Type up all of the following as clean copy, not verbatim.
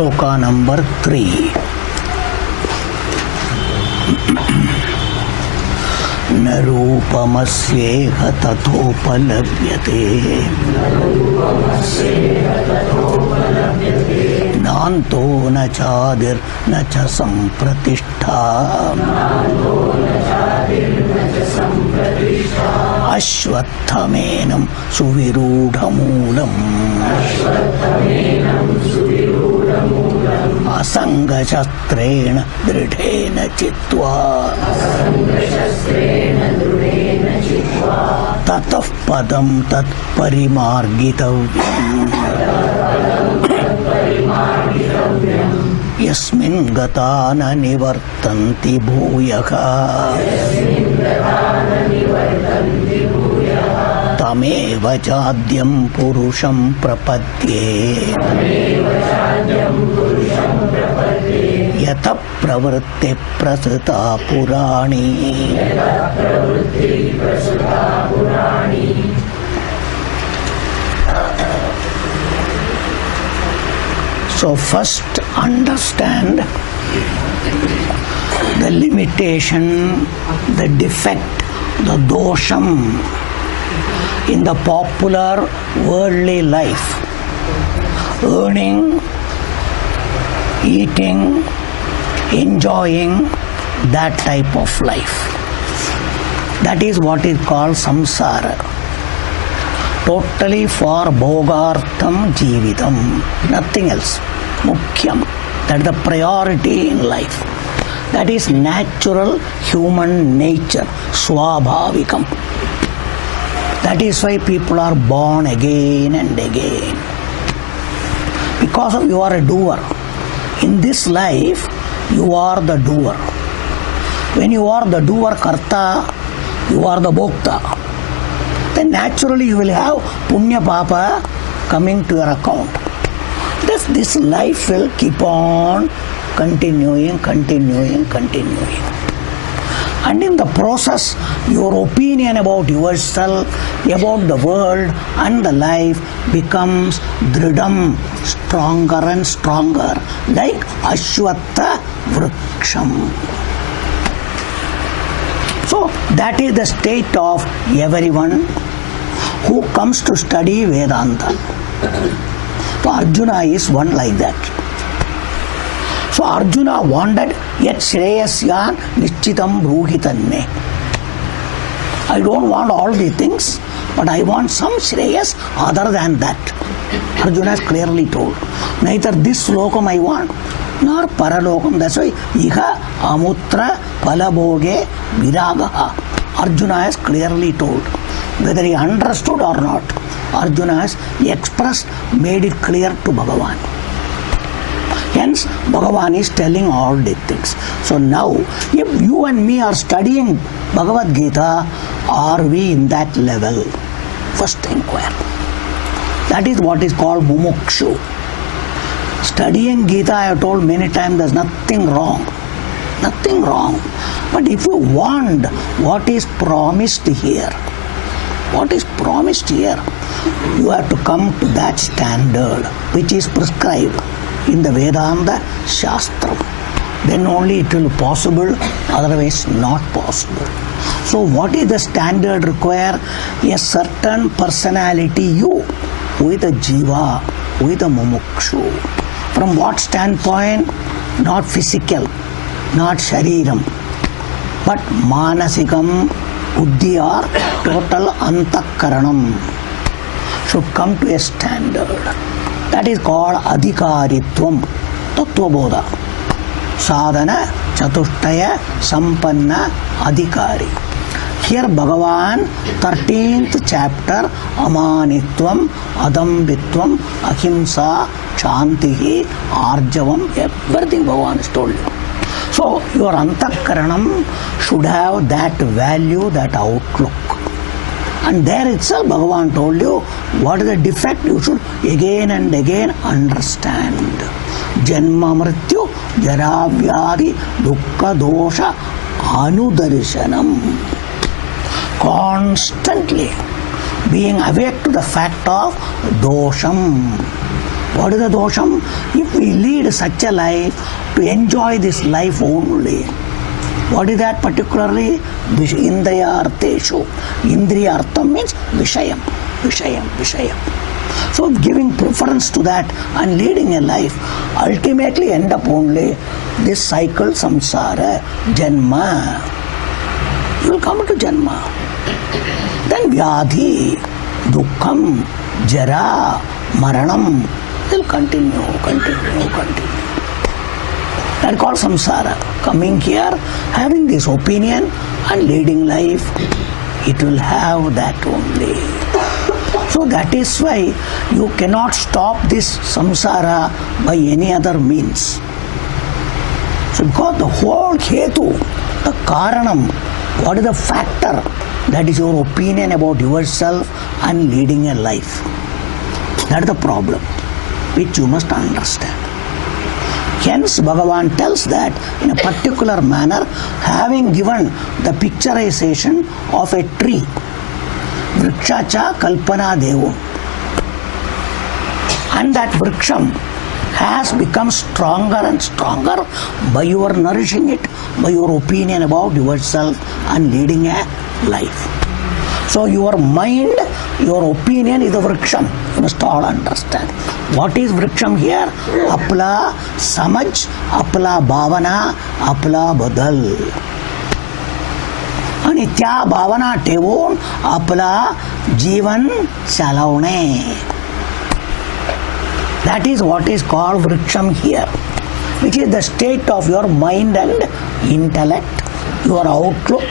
Shloka number 3. न रूपमस्येह तथोपलभ्यते नान्तो न चादिर्न च सम्प्रतिष्ठा अश्वत्थमेनं सुविरूढमूलम् असङ्गशस्त्रेण दृढेन चित्वा ततः पदं तत्परिमार्गितव्यम् यस्मिन् गता न निवर्तन्ति भूयः तमेव चाद्यं पुरुषं प्रपद्ये यतः प्रवृत्ति प्रसृता पुराणी So first understand the limitation, the defect, the dosham in the popular worldly life. Earning, eating, enjoying that type of life. That is what is called samsara. Totally for bhogartham jeevitam, nothing else. Mukhyam, that is the priority in life. That is natural human nature, swabhavikam. That is why people are born again and again. Because of you are a doer. In this life, you are the doer. When you are the doer karta, you are the bhokta. Then naturally you will have punya papa coming to your account. This life will keep on continuing. And in the process, your opinion about yourself, about the world and the life becomes dridam, stronger and stronger, like Ashwatha Vriksham. So that is the state of everyone who comes to study Vedanta. So Arjuna is one like that. So Arjuna wanted yet Shreyasyan Nishchitam Bruhitanne. I don't want all the things, but I want some Shreyas other than that. Arjuna is clearly told. Neither this lokam I want, nor paralokam. That's why Iha Amutra Palabhoge Viragaha. Arjuna has clearly told. Whether he understood or not, Arjuna has expressed, made it clear to Bhagavan. Hence, Bhagavan is telling all these things. So now, if you and me are studying Bhagavad Gita, are we in that level? First inquire. That is what is called mumukshu. Studying Gita, I have told many times, there is nothing wrong. Nothing wrong. But if you want what is promised here, you have to come to that standard which is prescribed in the Vedanta Shastra. Then only it will be possible, otherwise not possible. So what is the standard required? A certain personality, you, with a jiva, with a mumukshu. From what standpoint? Not physical, not shariram, but manasikam, buddhi or total antakaranam should come to a standard. That is called adhikaritvam, tattvabodha. Sadhana chatushtaya sampanna adhikari. Here Bhagavan, 13th chapter, amanitvam, adambitvam, ahimsa, shantihi, arjavam, everything Bhagavan has told you. So your antakaranam should have that value, that outlook. And there itself Bhagavan told you what is the defect you should again and again understand. Janma mrityu jara vyadi dukkha dosha anudarshanam. Constantly being awake to the fact of dosham. What is the dosham? If we lead such a life to enjoy this life only, what is that particularly? Indriya arteshu. Indriya artham means vishayam. Vishayam, vishayam. So giving preference to that and leading a life ultimately end up only this cycle samsara, janma. You will come to janma. Then vyadhi, dukkham, jara, maranam will continue. That is called samsara. Coming here, having this opinion and leading life, it will have that only. So that is why you cannot stop this samsara by any other means. So because the whole hetu, the karanam, what is the factor? That is your opinion about yourself and leading a life. That is the problem which you must understand. Hence Bhagavan tells that in a particular manner, having given the picturization of a tree, vrikshacha kalpana devo, and that vriksham has become stronger and stronger by your nourishing it, by your opinion about yourself and leading a life. So your mind, your opinion is the vriksham. You must all understand. What is vriksham here? Apla samaj, apla bhavana, apla badal. आणि त्या भावना ठेवून आपला जीवन चालवणे. That is what is called vriksham here, which is the state of your mind and intellect, your outlook,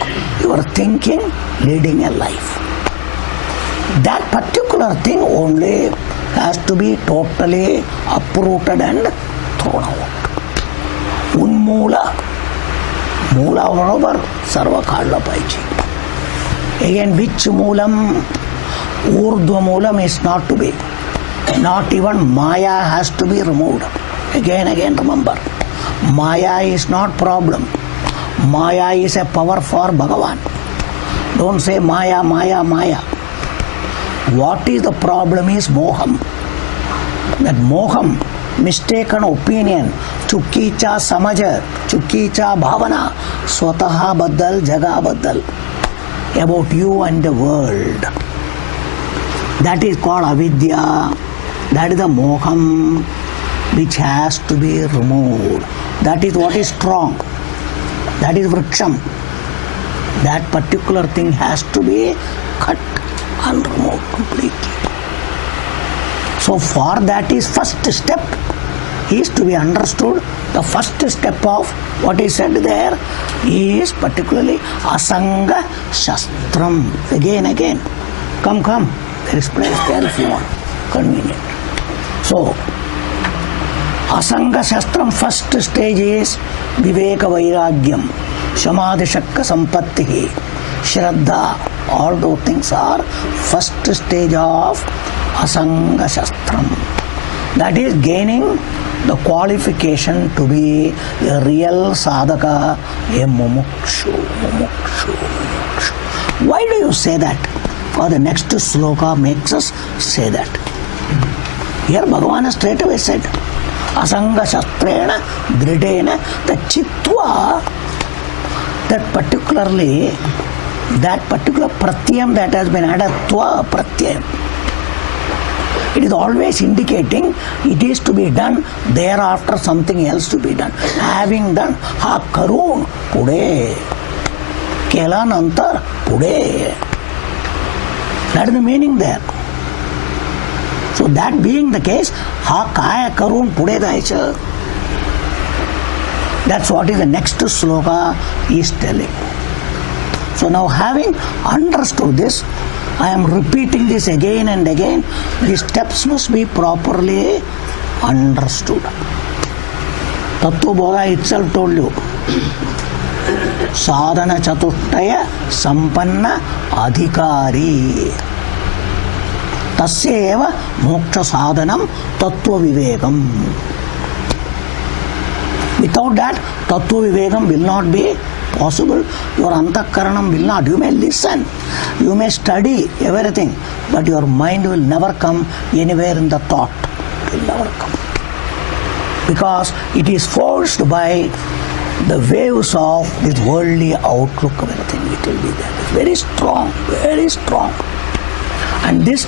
your thinking, leading a life. That particular thing only has to be totally uprooted and thrown out. Unmula. Mula बरोबर सर्व काढलं पाहिजे. Again, which moolam? Urdhva moolam is not to be. Not even Maya has to be removed. Again, remember. Maya is not problem. Maya is a power for Bhagavan. Don't say Maya, Maya, Maya. What is the problem is moham. That moham, mistaken opinion, चुकीचा समझ, चुकीचा भावना, स्वतः बद्दल, जगा बद्दल, about you and the world. That is called avidya. That is the moham which has to be removed. That is what is strong. That is vriksham. That particular thing has to be cut and removed completely. So for that is first step is to be understood. The first step of what is said there is particularly asanga shastram. Again. Come. There is place there if you want. Convenient. So, asanga shastram first stage is viveka vairagyam, samadhi shakka sampatti, shraddha. All those things are first stage of asanga shastram. That is gaining the qualification to be a real sadhaka, a mumukshu. Why do you say that? For the next sloka makes us say that. Here Bhagavan has straight away said, asanga shastrena dridena, the chitva, that particular pratyam that has been added, tva pratyam. It is always indicating it is to be done, thereafter something else to be done. Having done, ha karun pude, kela nantar pude. That is the meaning there. So that being the case, ha kaya karun pude daisha. That's what is the next sloka is telling. So now having understood this, I am repeating this again and again. These steps must be properly understood. Tattva Bodha itself told you. Sadhana Chatushtaya Sampanna Adhikari. Tasya eva moksha sadhanam tattva vivekam. Without that, tattva vivekam will not be possible. Your antakaranam will not. You may listen, you may study everything, but your mind will never come anywhere in the thought. It will never come. Because it is forced by the waves of this worldly outlook of everything. It will be there. It's very strong, very strong. And this,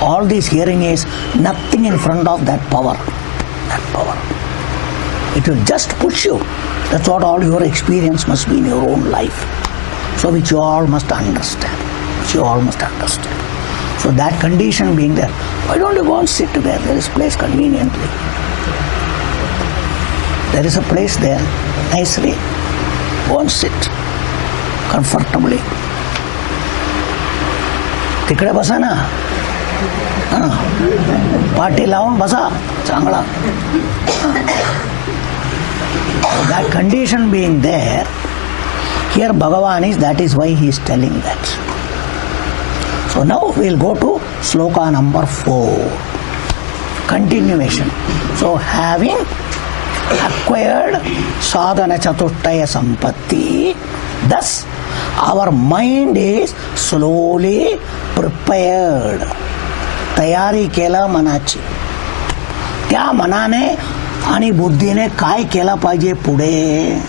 all this hearing is nothing in front of that power. That power. It will just push you. That's what all your experience must be in your own life. So which you all must understand. Which you all must understand. So that condition being there, why don't you go and sit there? There is place conveniently. There is a place there, nicely. Go and sit comfortably. तिकडे बसा ना. पाठी लावून बसा चांगला. That condition being there, here Bhagavan is, that is why he is telling that. So now we will go to sloka number 4. Continuation. So having acquired sadhana chatushtaya sampatti, thus our mind is slowly prepared. तयारी केला मनाची. त्या मनाने आणि बुद्धीने काय केला पाहिजे पुढे.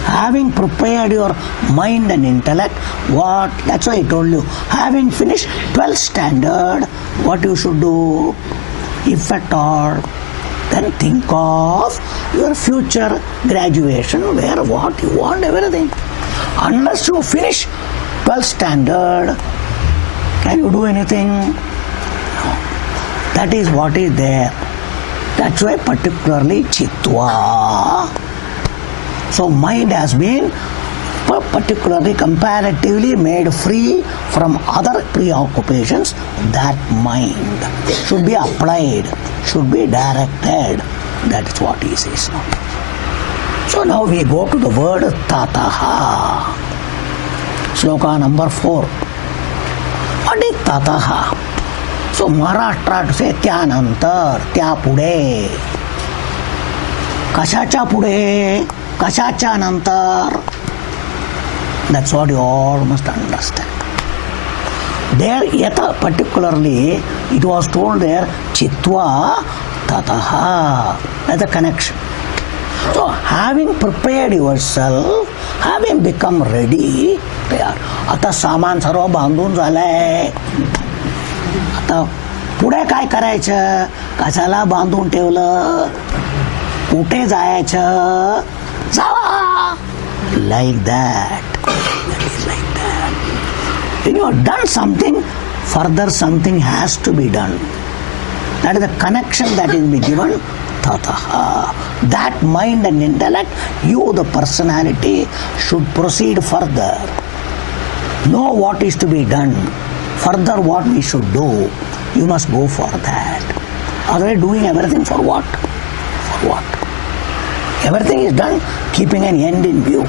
Having prepared your mind and intellect, what? That's why I told you. Having finished 12th standard, what you should do, if at all, then think of your future graduation, where what you want, everything. Unless you finish 12th standard, can you do anything? No. That is what is there. That's why particularly chitva. So mind has been particularly comparatively made free from other preoccupations. That mind should be applied, should be directed. That is what he says now. So now we go to the word tataha. Sloka number 4. What is tataha? So Maharashtra to say त्यानंतर, त्यापुढे. कशाच्या पुढे? कशाच्या नंतर? That's what you all must understand. There, yata particularly, it was told there, chitva tataha. That's a connection. So, having prepared yourself, having become ready, आता सामान सर्व बांधून झालंय. आता पुढे काय करायचं? कशाला बांधून ठेवलं? कुठे जायचं? जावा. Like that. That is like that. When you have done something, further something has to be done. That is the connection that is be given. Tataha. That mind and intellect, you the personality, should proceed further. Know what is to be done. Further what we should do. You must go for that. Otherwise doing everything for what? For what? Everything is done keeping an end in view.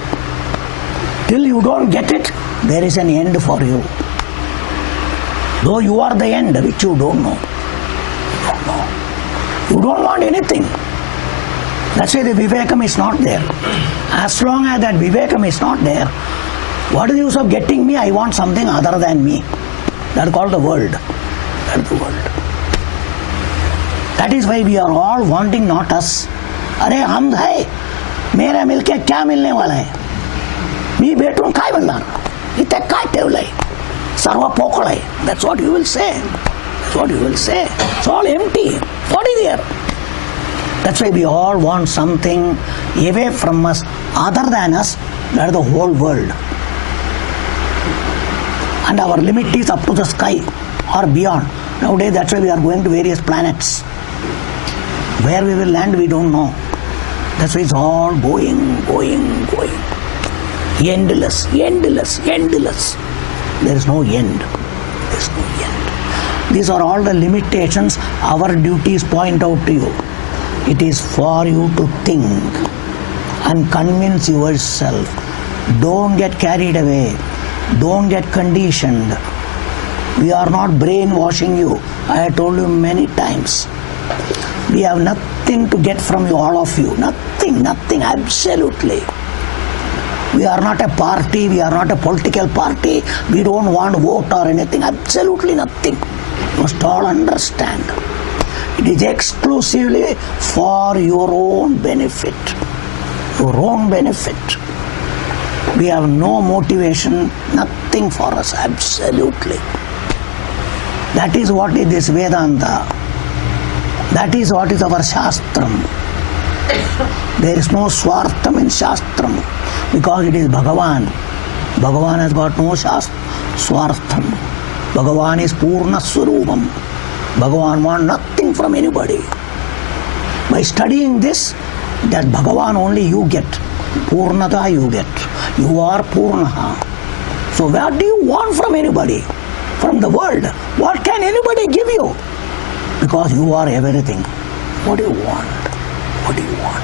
Till you don't get it, there is an end for you. Though you are the end, which you don't know. You don't know. You don't want anything. That's why the vivekam is not there. As long as that vivekam is not there, what is the use of getting me? I want something other than me. That is called the world. That is the world. That is why we are all wanting not us. अरे हम है, मेरा मिलके क्या मिलने वाला है? मी भेटून काय बनणार? इथे काय ठेवलंय? सर्व पोकळ आहे. That's what you will say. That's what you will say. It's all empty. What is there? That's why we all want something away from us, other than us. That is the whole world. And our limit is up to the sky or beyond. Nowadays, that's why we are going to various planets. Where we will land, we don't know. That's why it's all going, going, going. Endless, endless, endless. There is no end. There is no end. These are all the limitations our duties point out to you. It is for you to think and convince yourself. Don't get carried away. Don't get conditioned. We are not brainwashing you. I have told you many times. We have nothing to get from you, all of you. Nothing, nothing, absolutely. We are not a party, we are not a political party. We don't want vote or anything, absolutely nothing. You must all understand. It is exclusively for your own benefit. Your own benefit. We have no motivation, nothing for us, absolutely. That is what is this Vedanta. That is what is our Shastram. There is no Swartham in Shastram because it is Bhagavan. Bhagavan has got no Swartham. Bhagavan is Purna Swarupam. Bhagavan wants nothing from anybody. By studying this, that Bhagavan only you get. Purnata you get. You are Purnaha. So what do you want from anybody? From the world? What can anybody give you? Because you are everything. What do you want? What do you want?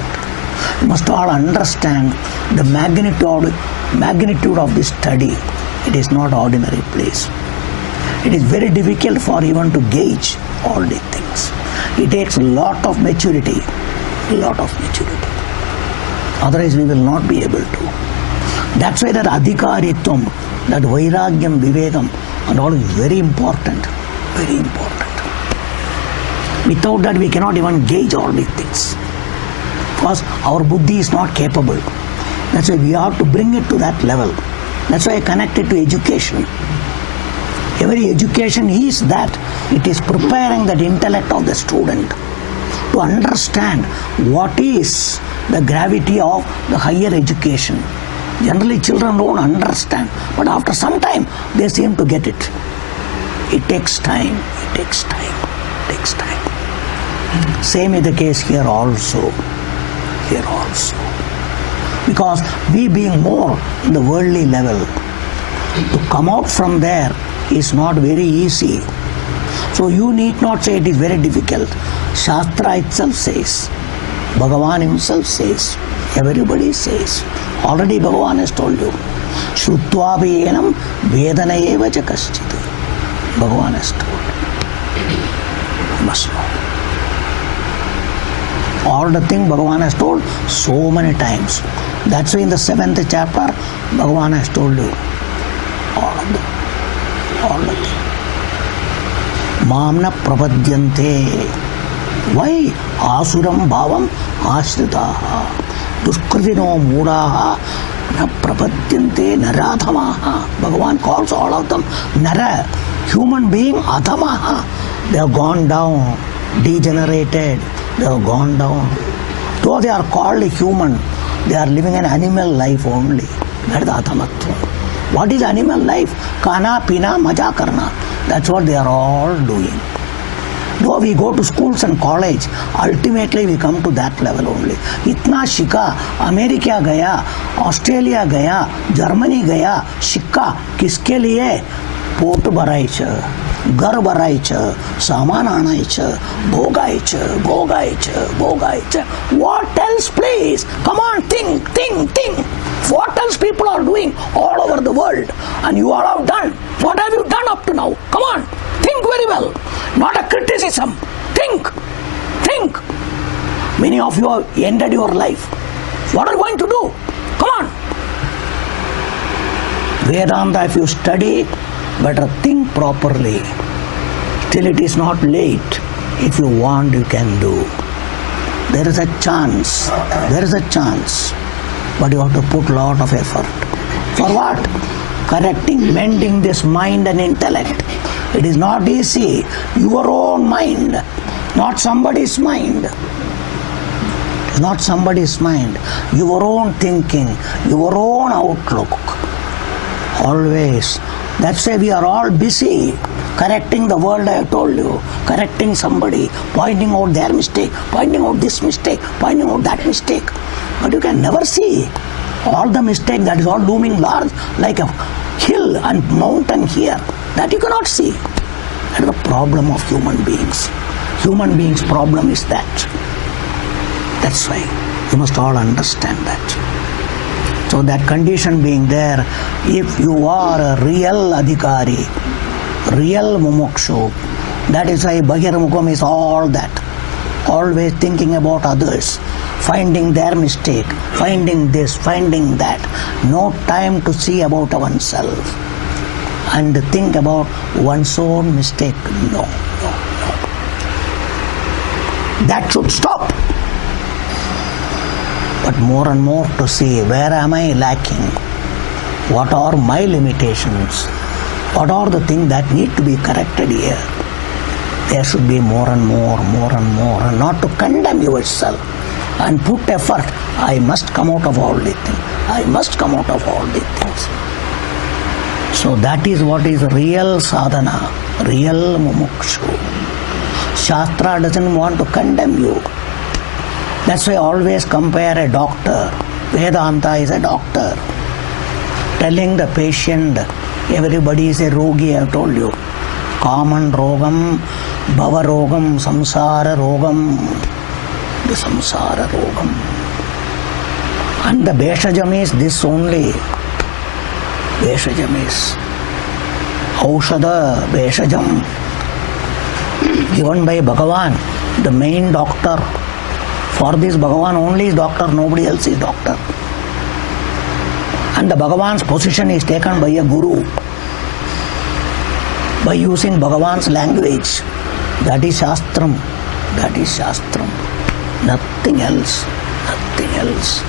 You must all understand the magnitude of this study. It is not ordinary place. It is very difficult for even to gauge all these things. It takes a lot of maturity. Otherwise we will not be able to. That's why that adhikaritvam, that vairagyam, vivekam, and all is very important. Very important. Without that we cannot even gauge all these things. Because our buddhi is not capable. That's why we have to bring it to that level. That's why I connect it to education. Every education is that it is preparing that intellect of the student to understand what is the gravity of the higher education. Generally children don't understand, but after some time they seem to get it. It takes time. Same is the case here also. Because we being more in the worldly level, to come out from there is not very easy. So you need not say it is very difficult. Shastra itself says, Bhagavan himself says, everybody says. Already Bhagavan has told you, Shrutva vienam vedana eva cha kaschit. Bhagavan has told. You must know. All the things Bhagavan has told so many times. That's why in the 7th chapter, Bhagavan has told you all of them. All the things. Mamna prapadyante. Why? Asuram bhavam ashritaha. Duskritino mudaha na prapadyante naradhamaha. Bhagavan calls all of them nara. Human being adhamaha. They have gone down, degenerated. They have gone down. Though they are called human, they are living an animal life only. That is adhamatva. What is animal life? Kana, pina, maja karna. That's what they are all doing. Though we go to schools and college, ultimately we come to that level only. Itna shika, America gaya, Australia gaya, Germany gaya, shika, kiske liye? पोट भरायचं, घर भरायचं, सामान आणायचं, भोगायचं. What else, please? Come on, think. What else people are doing all over the world? And you all have done. What have you done up to now? Come on, think very well. Not a criticism. Think. Many of you have ended your life. What are you going to do? Come on. Vedanta, if you study, better think properly. Till it is not late. If you want, you can do. There is a chance. But you have to put a lot of effort. For what? Correcting, mending this mind and intellect. It is not easy. Your own mind, not somebody's mind. Not somebody's mind. Your own thinking, your own outlook. Always. That's why we are all busy correcting the world, I have told you, correcting somebody, pointing out their mistake, pointing out this mistake, pointing out that mistake. But you can never see all the mistake that is all looming large like a hill and mountain here. That you cannot see. That is the problem of human beings. Human beings' problem is that. That's why you must all understand that. So that condition being there, if you are a real adhikari, real mumukshu, that is why Bhagirmukam is all that. Always thinking about others, finding their mistake, finding this, finding that. No time to see about oneself and think about one's own mistake. No. That should stop. But more and more to see where am I lacking? What are my limitations? What are the things that need to be corrected here? There should be more and more, and not to condemn yourself and put effort. I must come out of all these things. I must come out of all these things. So that is what is real sadhana, real mumukshu. Shastra doesn't want to condemn you. That's why I always compare a doctor. Vedanta is a doctor. Telling the patient, everybody is a rogi, I have told you. Common rogam, bhava rogam, samsara rogam. The samsara rogam. And the Beshajam is this only. Beshajam is Aushada Beshajam given by Bhagavan, the main doctor. For this Bhagavan only is doctor, nobody else is doctor. And the Bhagavan's position is taken by a guru. By using Bhagavan's language. That is Shastram. That is Shastram. Nothing else. Nothing else.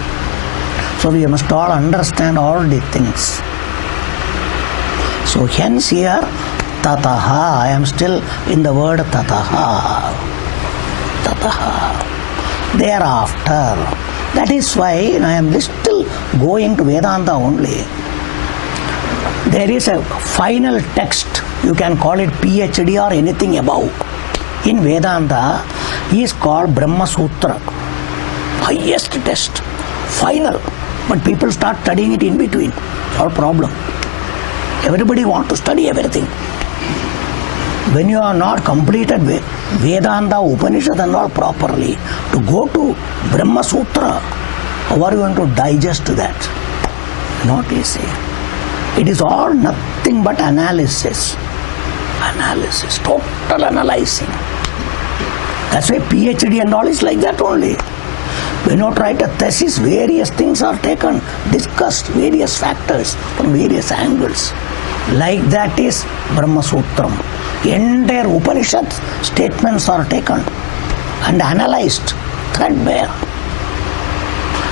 So we must all understand all these things. So hence here, tataha, I am still in the word tataha. Tataha. Thereafter. That is why I am still going to Vedanta only. There is a final text, you can call it PhD or anything above. In Vedanta, he is called Brahma Sutra. Highest test. Final. But people start studying it in between. All problem. Everybody wants to study everything. When you are not completed Vedanta, Upanishad and all properly, to go to Brahma Sutra, how are you going to digest that? Not easy. It is all nothing but analysis. Analysis. Total analyzing. That's why PhD and all is like that only. When you write a thesis, various things are taken, discussed, various factors from various angles. Like that is Brahma Sutram. Entire Upanishad statements are taken and analyzed threadbare.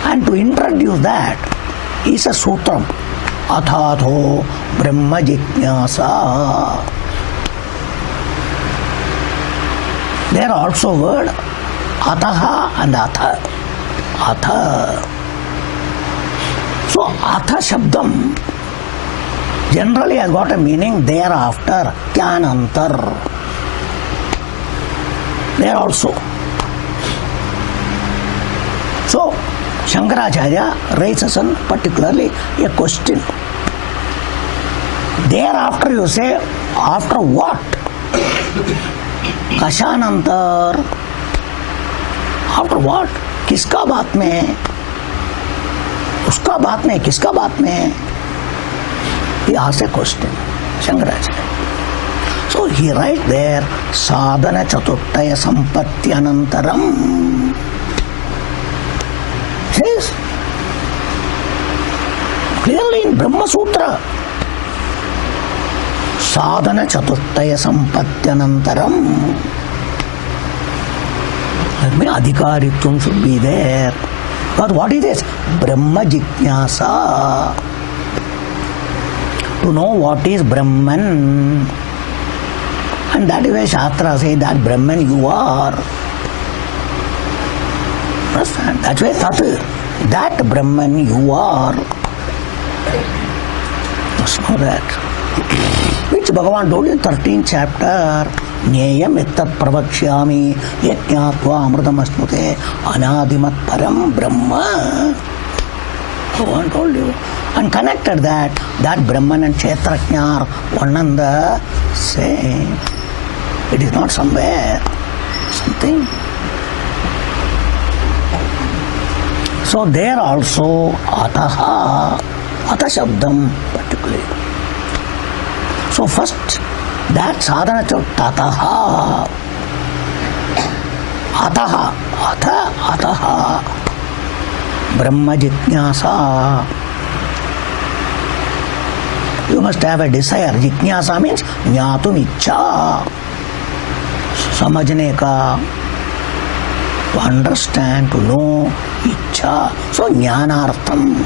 And to introduce that is a sutram. Athatho Brahma Jijnasa. There are also word Ataha and Atha. Atha. So Atha Shabdam generally has got a meaning thereafter, Kyanantar. There also. So Shankaracharya raises on particularly a question. Thereafter you say, after what? Kashanantar. After what? किसका बात में? उसका बात में? किसका बात में? He asks a question. Shankaracharya. So he writes there, sadhana chaturtaya sampatti anantaram. Says clearly in Brahma Sutra, sadhana chaturtaya sampatti anantaram. That means adhikaritvam should be there. But what is this? Brahma Jijnasa. To know what is Brahman. And that is why Shastra says that Brahman you are. Understand? That's why Tat. That Brahman you are. Must know that. Which Bhagavan told in 13th chapter. Nyayam ettat pravakshyami yajñātva amrutamasnute anādimat param Brahma. Bhagavan told you. And connected that Brahman and Kshetrajna are one and the same. It is not somewhere. Something. So there also Ataha. Atha Shabdam particularly. So first that sadhana tataha. Ataha. Ataha. Brahma Jijnasa. You must have a desire. Jijnasa means jnatum ichcha. Samajhne ka. To understand, to know, Ichcha. So, Jnanartham,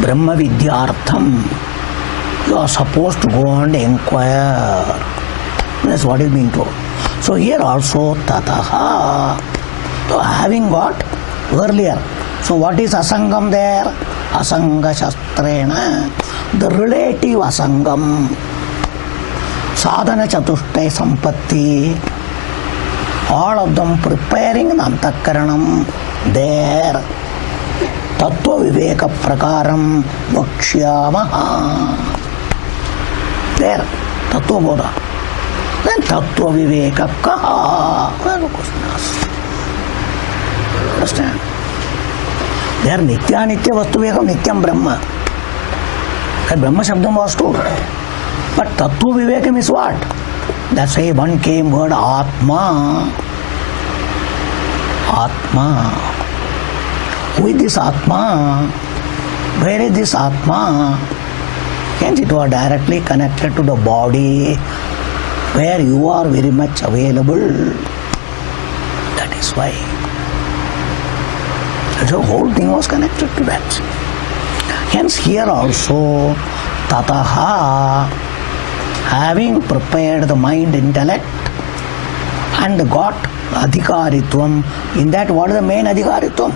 Brahma Vidyartham. You are supposed to go and inquire. That's what is being told. So here also Tataha. So having got earlier. So what is Asangam there? Asanga Shastrena. The relative Asangam. Sadhana Chatushtaya Sampatti. All of them preparing the Antakaranam there. Tattva Viveka Prakaram Vakshyamaha. There, Tattva Bodha. Then Tattva Viveka Kaha. Where the question asked? Understand? There Nitya Nitya Vastu Vivekam Nityam Brahma. That Brahma Shabdam was told. But Tattva Vivekam is what? That's why one came word Atma. Atma. Who is this Atma? Where is this Atma? Hence it was directly connected to the body where you are very much available. That is why. The whole thing was connected to that. Hence here also Tataha, having prepared the mind, intellect and got Adhikaritvam. In that, what is the main Adhikaritvam?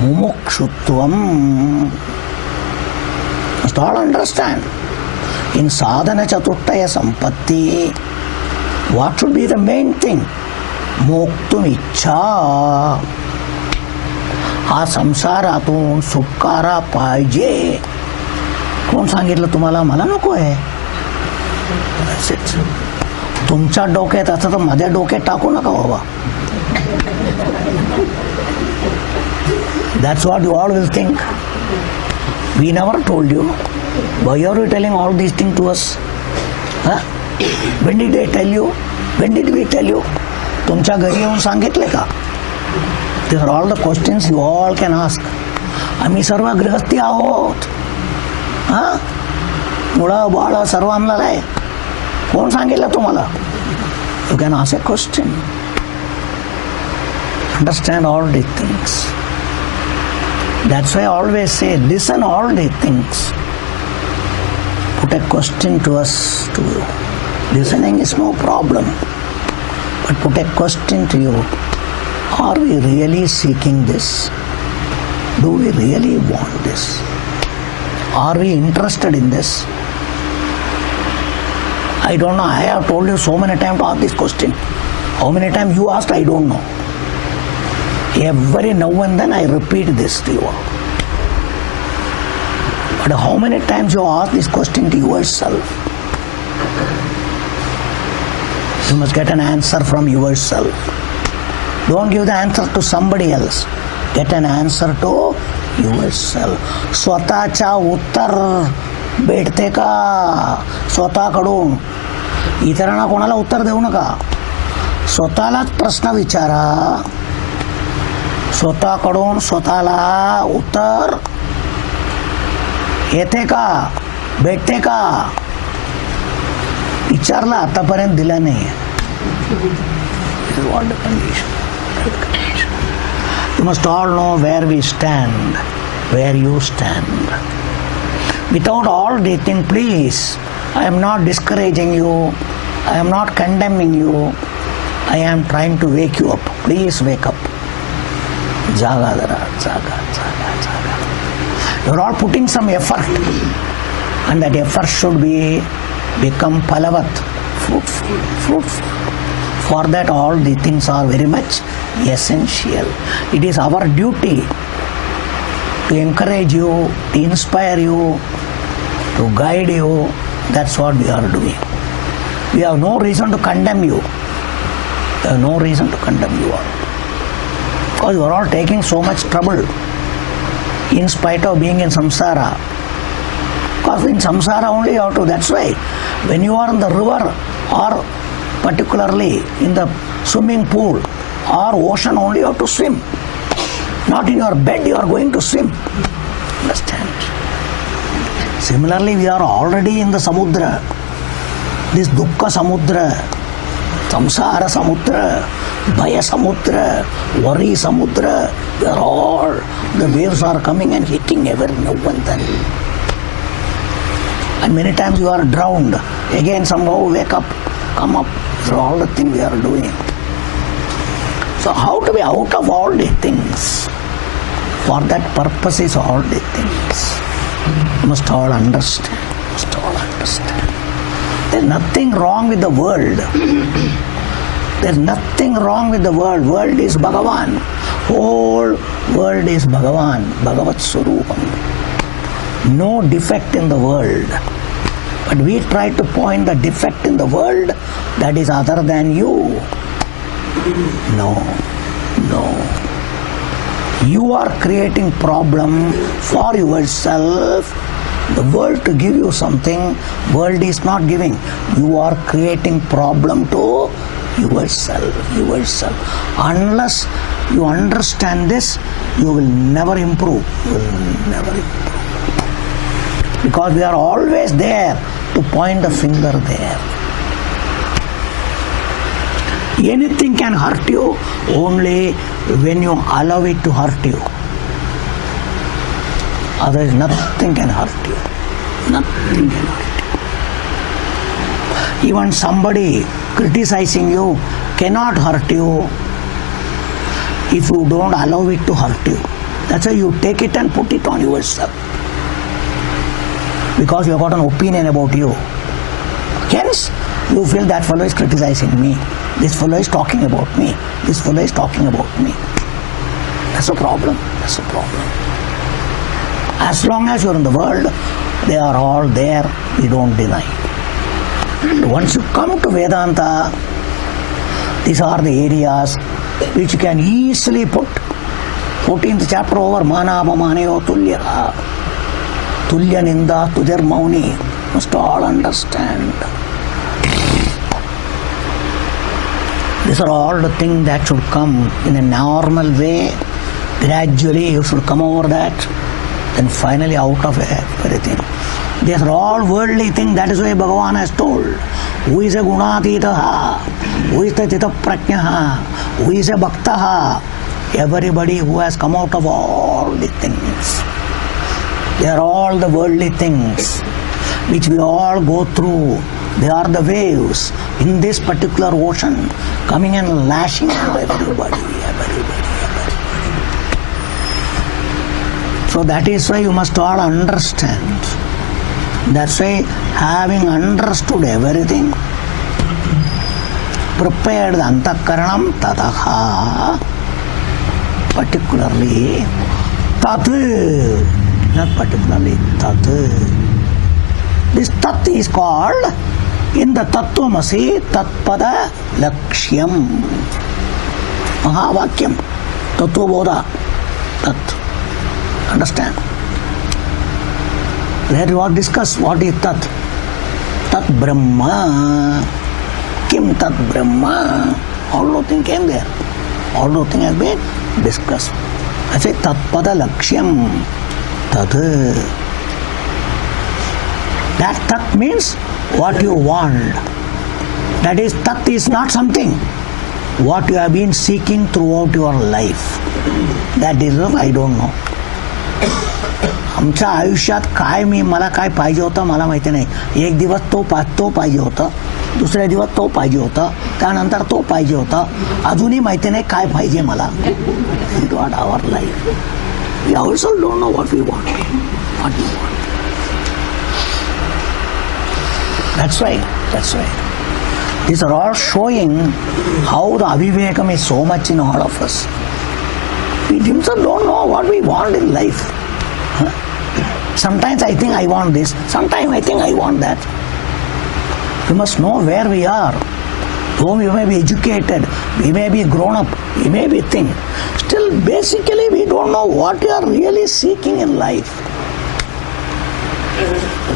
Mumukshutvam. Must all understand. In Sadhana Chatushtaya Sampatti, what should be the main thing? Moktum Ichcha. हा संसारातून सुटकारा पाहिजे. कोण सांगितलं तुम्हाला? मला नको आहे. तुमच्या डोक्यात असं तर माझ्या डोक्यात टाकू नका बाबा. That's what you all will think. We never told you. Why are you telling all these things to us? Huh? When did I tell you? When did we tell you? तुमच्या घरी येऊन सांगितले का? These are all the questions you all can ask. आम्ही सर्व गृहस्थी आहोत. हा? मुळं बाळ सर्व आम्हाला आहे. कोण सांगितलं तुम्हाला? You can ask a question. Understand all these things. That's why I always say, listen all these things. Put a question to us, to you. Listening is no problem. But put a question to you. Are we really seeking this? Do we really want this? Are we interested in this? I don't know. I have told you so many times to ask this question. How many times you asked, I don't know. Every now and then I repeat this to you. But how many times you ask this question to yourself? You must get an answer from yourself. Don't give the answer to somebody else. Get an answer to yourself. स्वतःच्या उत्तर भेटते का? स्वतःकडून. इतरांना कोणाला उत्तर देऊ नका. स्वतःलाच प्रश्न विचारा. स्वतःकडून स्वतःला उत्तर येते का? भेटते का? विचारला आतापर्यंत दिला नाही. What the condition? You must all know where we stand, where you stand. Without all these things, please, I am not discouraging you, I am not condemning you, I am trying to wake you up. Please wake up. Jaga dara, jaga, jaga, jaga. You are all putting some effort, and that effort should become palavat, fruitful, fruitful. For that, all the things are very much essential. It is our duty to encourage you, to inspire you, to guide you. That's what we are doing. We have no reason to condemn you. We have no reason to condemn you all. Because you are all taking so much trouble in spite of being in samsara. Because in samsara only you have to. That's why when you are in the river or particularly in the swimming pool or ocean, only you have to swim. Not in your bed you are going to swim. Understand? Similarly, we are already in the samudra. This dukkha samudra, samsara samudra. Bhaya Samudra, worry Samudra, they are all, the waves are coming and hitting every now and then. And many times you are drowned. Again somehow wake up, come up. These are all the things we are doing. So how to be out of all these things? For that purpose is all these things. You must all understand. You must all understand. There is nothing wrong with the world. There is nothing wrong with the world. World is Bhagavan. Whole world is Bhagavan. Bhagavat Swarupam. No defect in the world. But we try to point the defect in the world that is other than you. No. You are creating problem for yourself. The world to give you something, world is not giving. You are creating problem to yourself. Unless you understand this, you will never improve. Because we are always there to point the finger there. Anything can hurt you only when you allow it to hurt you. Otherwise nothing can hurt you. Nothing can hurt you. Even somebody criticizing you cannot hurt you if you don't allow it to hurt you. That's why you take it and put it on yourself. Because you have got an opinion about you. Hence, you feel that fellow is criticizing me. This fellow is talking about me. This fellow is talking about me. That's a problem. As long as you are in the world, they are all there. We don't deny. Once you come to Vedanta, these are the areas which you can easily put. 14th chapter over, Mana Apamaneyo Tulya. Tulya Ninda Tujar Mauni. Must all understand. These are all the things that should come in a normal way. Gradually you should come over that. Then finally out of everything. These are all worldly things. That is why Bhagavan has told. Who is a Gunatitaha? Who is the Tita Prajnaha? Who is a Bhaktaha? Everybody who has come out of all the things. They are all the worldly things which we all go through. They are the waves in this particular ocean coming and lashing to everybody. So that is why you must all understand. That's why having understood everything, prepared the antakaranam tadaha, particularly tat, not particularly tat. This tat is called in the Tattvamasi Tatpada Lakshyam. Mahavakyam. Tattvabodha. Tat. Understand? Let us discuss what is Tat. Tat Brahma. Kim Tat Brahma. All those things came there. All those things have been discussed. I say Tatpada Lakshyam. Tat. That Tat means what you want. That is, Tat is not something. What you have been seeking throughout your life. That is what I don't know. आमच्या आयुष्यात काय मला काय पाहिजे होतं मला माहिती नाही. एक दिवस तो पाहिजे होतं, दुसऱ्या दिवस तो पाहिजे होतं, त्यानंतर तो पाहिजे होतं, अजूनही माहिती नाही काय पाहिजे मला. It was our life. We also don't know what we want. That's right. These are all showing how the avivekam is so much in all of us. We themselves don't know what we want in life. Sometimes I think I want this, sometimes I think I want that. We must know where we are. Though we may be educated, we may be grown up, we may be thin, still basically we don't know what we are really seeking in life.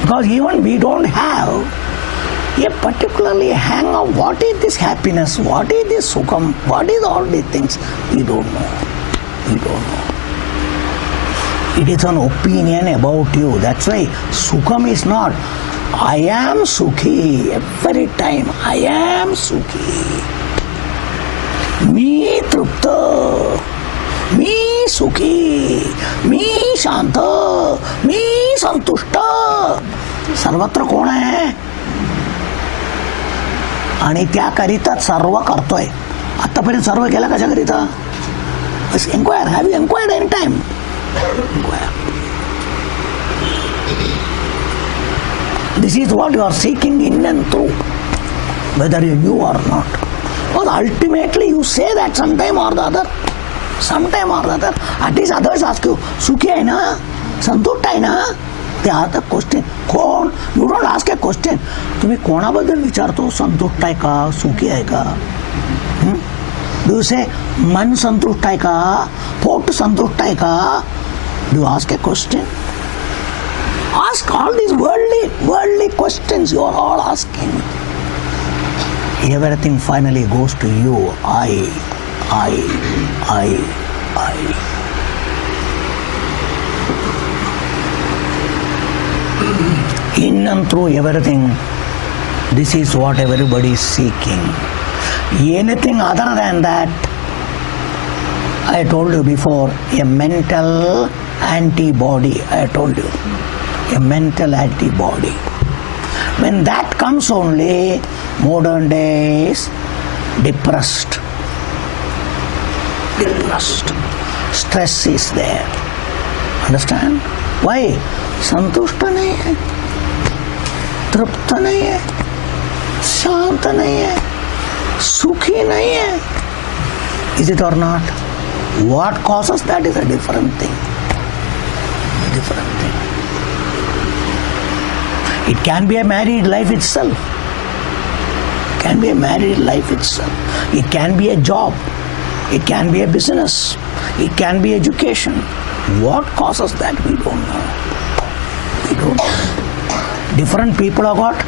Because even we don't have a particularly hang of what is this happiness, what is this sukham, what is all these things. We don't know. It is an opinion about you. That's why sukham is not I am sukhi every time. I am sukhi. मी तृप्त, मी सुखी, मी शांत, मी संतुष्ट. सर्वत्र कोण आहे? आणि त्याकरिता सर्व करतोय. आतापर्यंत सर्व केला कशाकरिता? Inquire. Have you inquired any time? Inquire. This is what you are seeking in and through, whether you knew or not. But ultimately you say that sometime or the other. Sometime or the other. At least others ask you, Sukhi hai na? Santushta hai na? They ask the question. Kon? You don't ask a question. तुम्ही कोणाबद्दल विचारतो? संतुष्ट आहे का? सुखी आहे का? Do you say मन संतुष्ट आहे का? पोट संतुष्ट आहे का? Do you ask a question? Ask all these worldly questions you are all asking. Everything finally goes to you. I. In and through everything, this is what everybody is seeking. Anything other than that, I told you before, a mental antibody. I told you, a mental antibody. When that comes only, modern days, depressed. Stress is there. Understand? Why? संतुष्ट नहीं है, तृप्त नहीं है, शांत नहीं है, सुखी नहीं है. Is it or not? What causes that is a different thing. It can be a married life itself. It can be a married life itself. It can be a job. It can be a business. It can be education. What causes that we don't know. Different people have got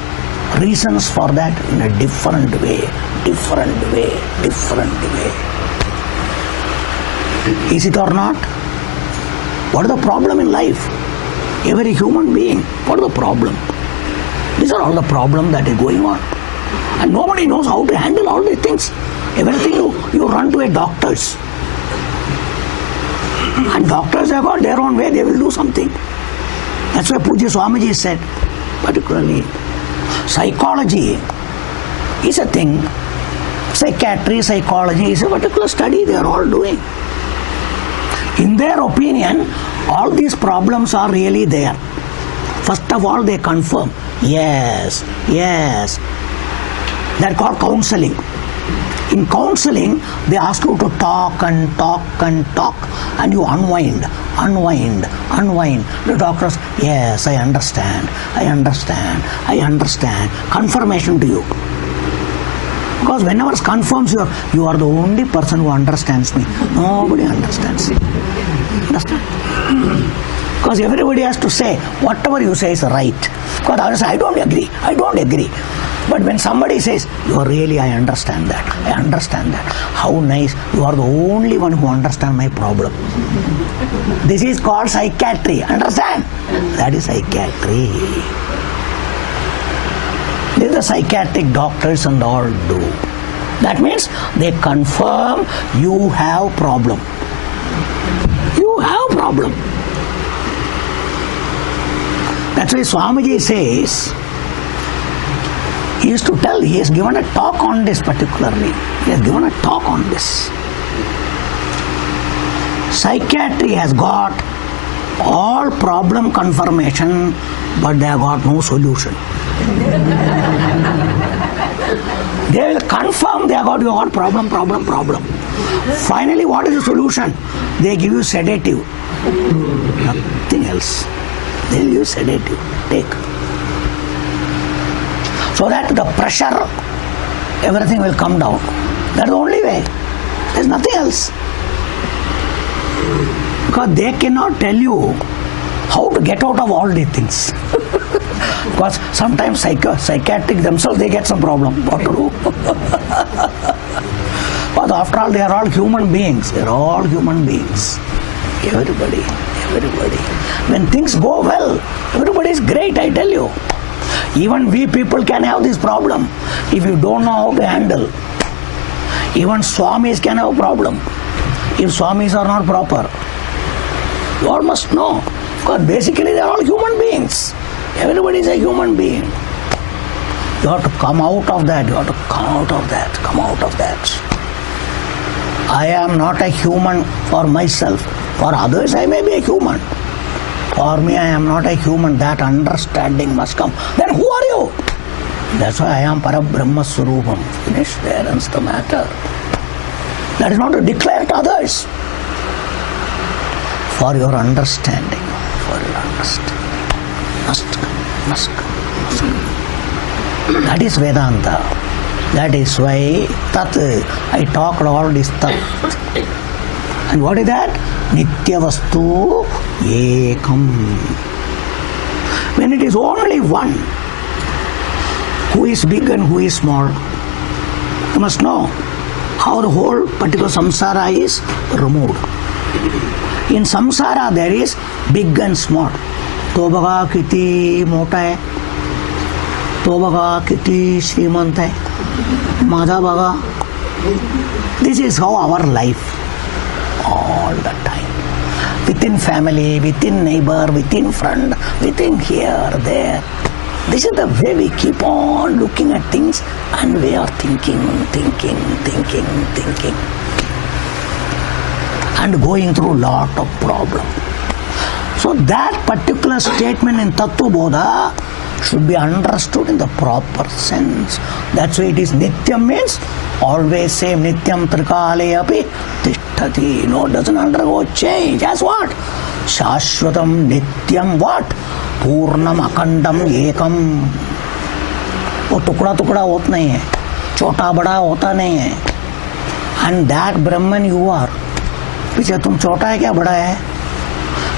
reasons for that in a different way. Is it or not? What is the problem in life? Every human being, what is the problem? These are all the problems that is going on. And nobody knows how to handle all these things. Everything you run to a doctors. And doctors have got their own way, they will do something. That's why Pujya Swamiji said, particularly, psychology is a thing. Psychiatry, psychology is a particular study they are all doing. In their opinion, all these problems are really there. First of all, they confirm, yes. That's called counseling. In counseling, they ask you to talk, and you unwind. The doctors, yes, I understand. Confirmation to you. Because whenever it confirms you are the only person who understands me. Nobody understands me. Understand? Because everybody has to say, whatever you say is right. Because others say, I don't agree. But when somebody says, you are really, I understand that. How nice. You are the only one who understands my problem. This is called psychiatry. Understand? That is psychiatry. This is the psychiatric doctors and all do. That means they confirm you have problem. That's why Swamiji says, he used to tell, he has given a talk on this particularly. Psychiatry has got all problem confirmation, but they have got no solution. They will confirm you have got problem. Finally, what is the solution? They give you sedative. Nothing else. They will use sedative. Take. So that the pressure, everything will come down. That's the only way. There's nothing else. Because they cannot tell you how to get out of all these things. Because sometimes psychiatric themselves, they get some problem. What to do? But after all, they are all human beings. Everybody. When things go well, everybody is great, I tell you. Even we people can have this problem if you don't know how to handle. Even Swamis can have a problem if Swamis are not proper. You all must know. Because basically they are all human beings. Everybody is a human being. You have to come out of that. You have to come out of that. Come out of that. I am not a human for myself. For others I may be a human. For me I am not a human. That understanding must come. Then who are you? That's why I am Parabrahma Swarupam. Finish. There ends the matter. That is not to declare to others. For your understanding. For your understanding. Must come. That is Vedanta. That is why Tat, I talked all this Tat. And what is that? Nitya Vastu Ekam. When it is only one, who is big and who is small, you must know how the whole particular samsara is removed. In samsara there is big and small. तो बघा किती मोठा आहे, तो बघा किती श्रीमंत आहे, माझा बघा. This is how our life all the time. Within family, within neighbor, within friend, within here, there. This is the way we keep on looking at things and we are thinking. And going through lot of problem. So that particular statement in Tattva Bodha should be understood in the proper sense. That's why it is Nityam means always same. Nityam Trikale api tishtati. No, it doesn't undergo change. As what? Shashvatam Nityam what? Purnam Akandam Ekam. वो टुकड़ा टुकड़ा होता नहीं है, छोटा बड़ा होता नहीं है. And that Brahman you are. पीछे तुम छोटा है क्या बड़ा है?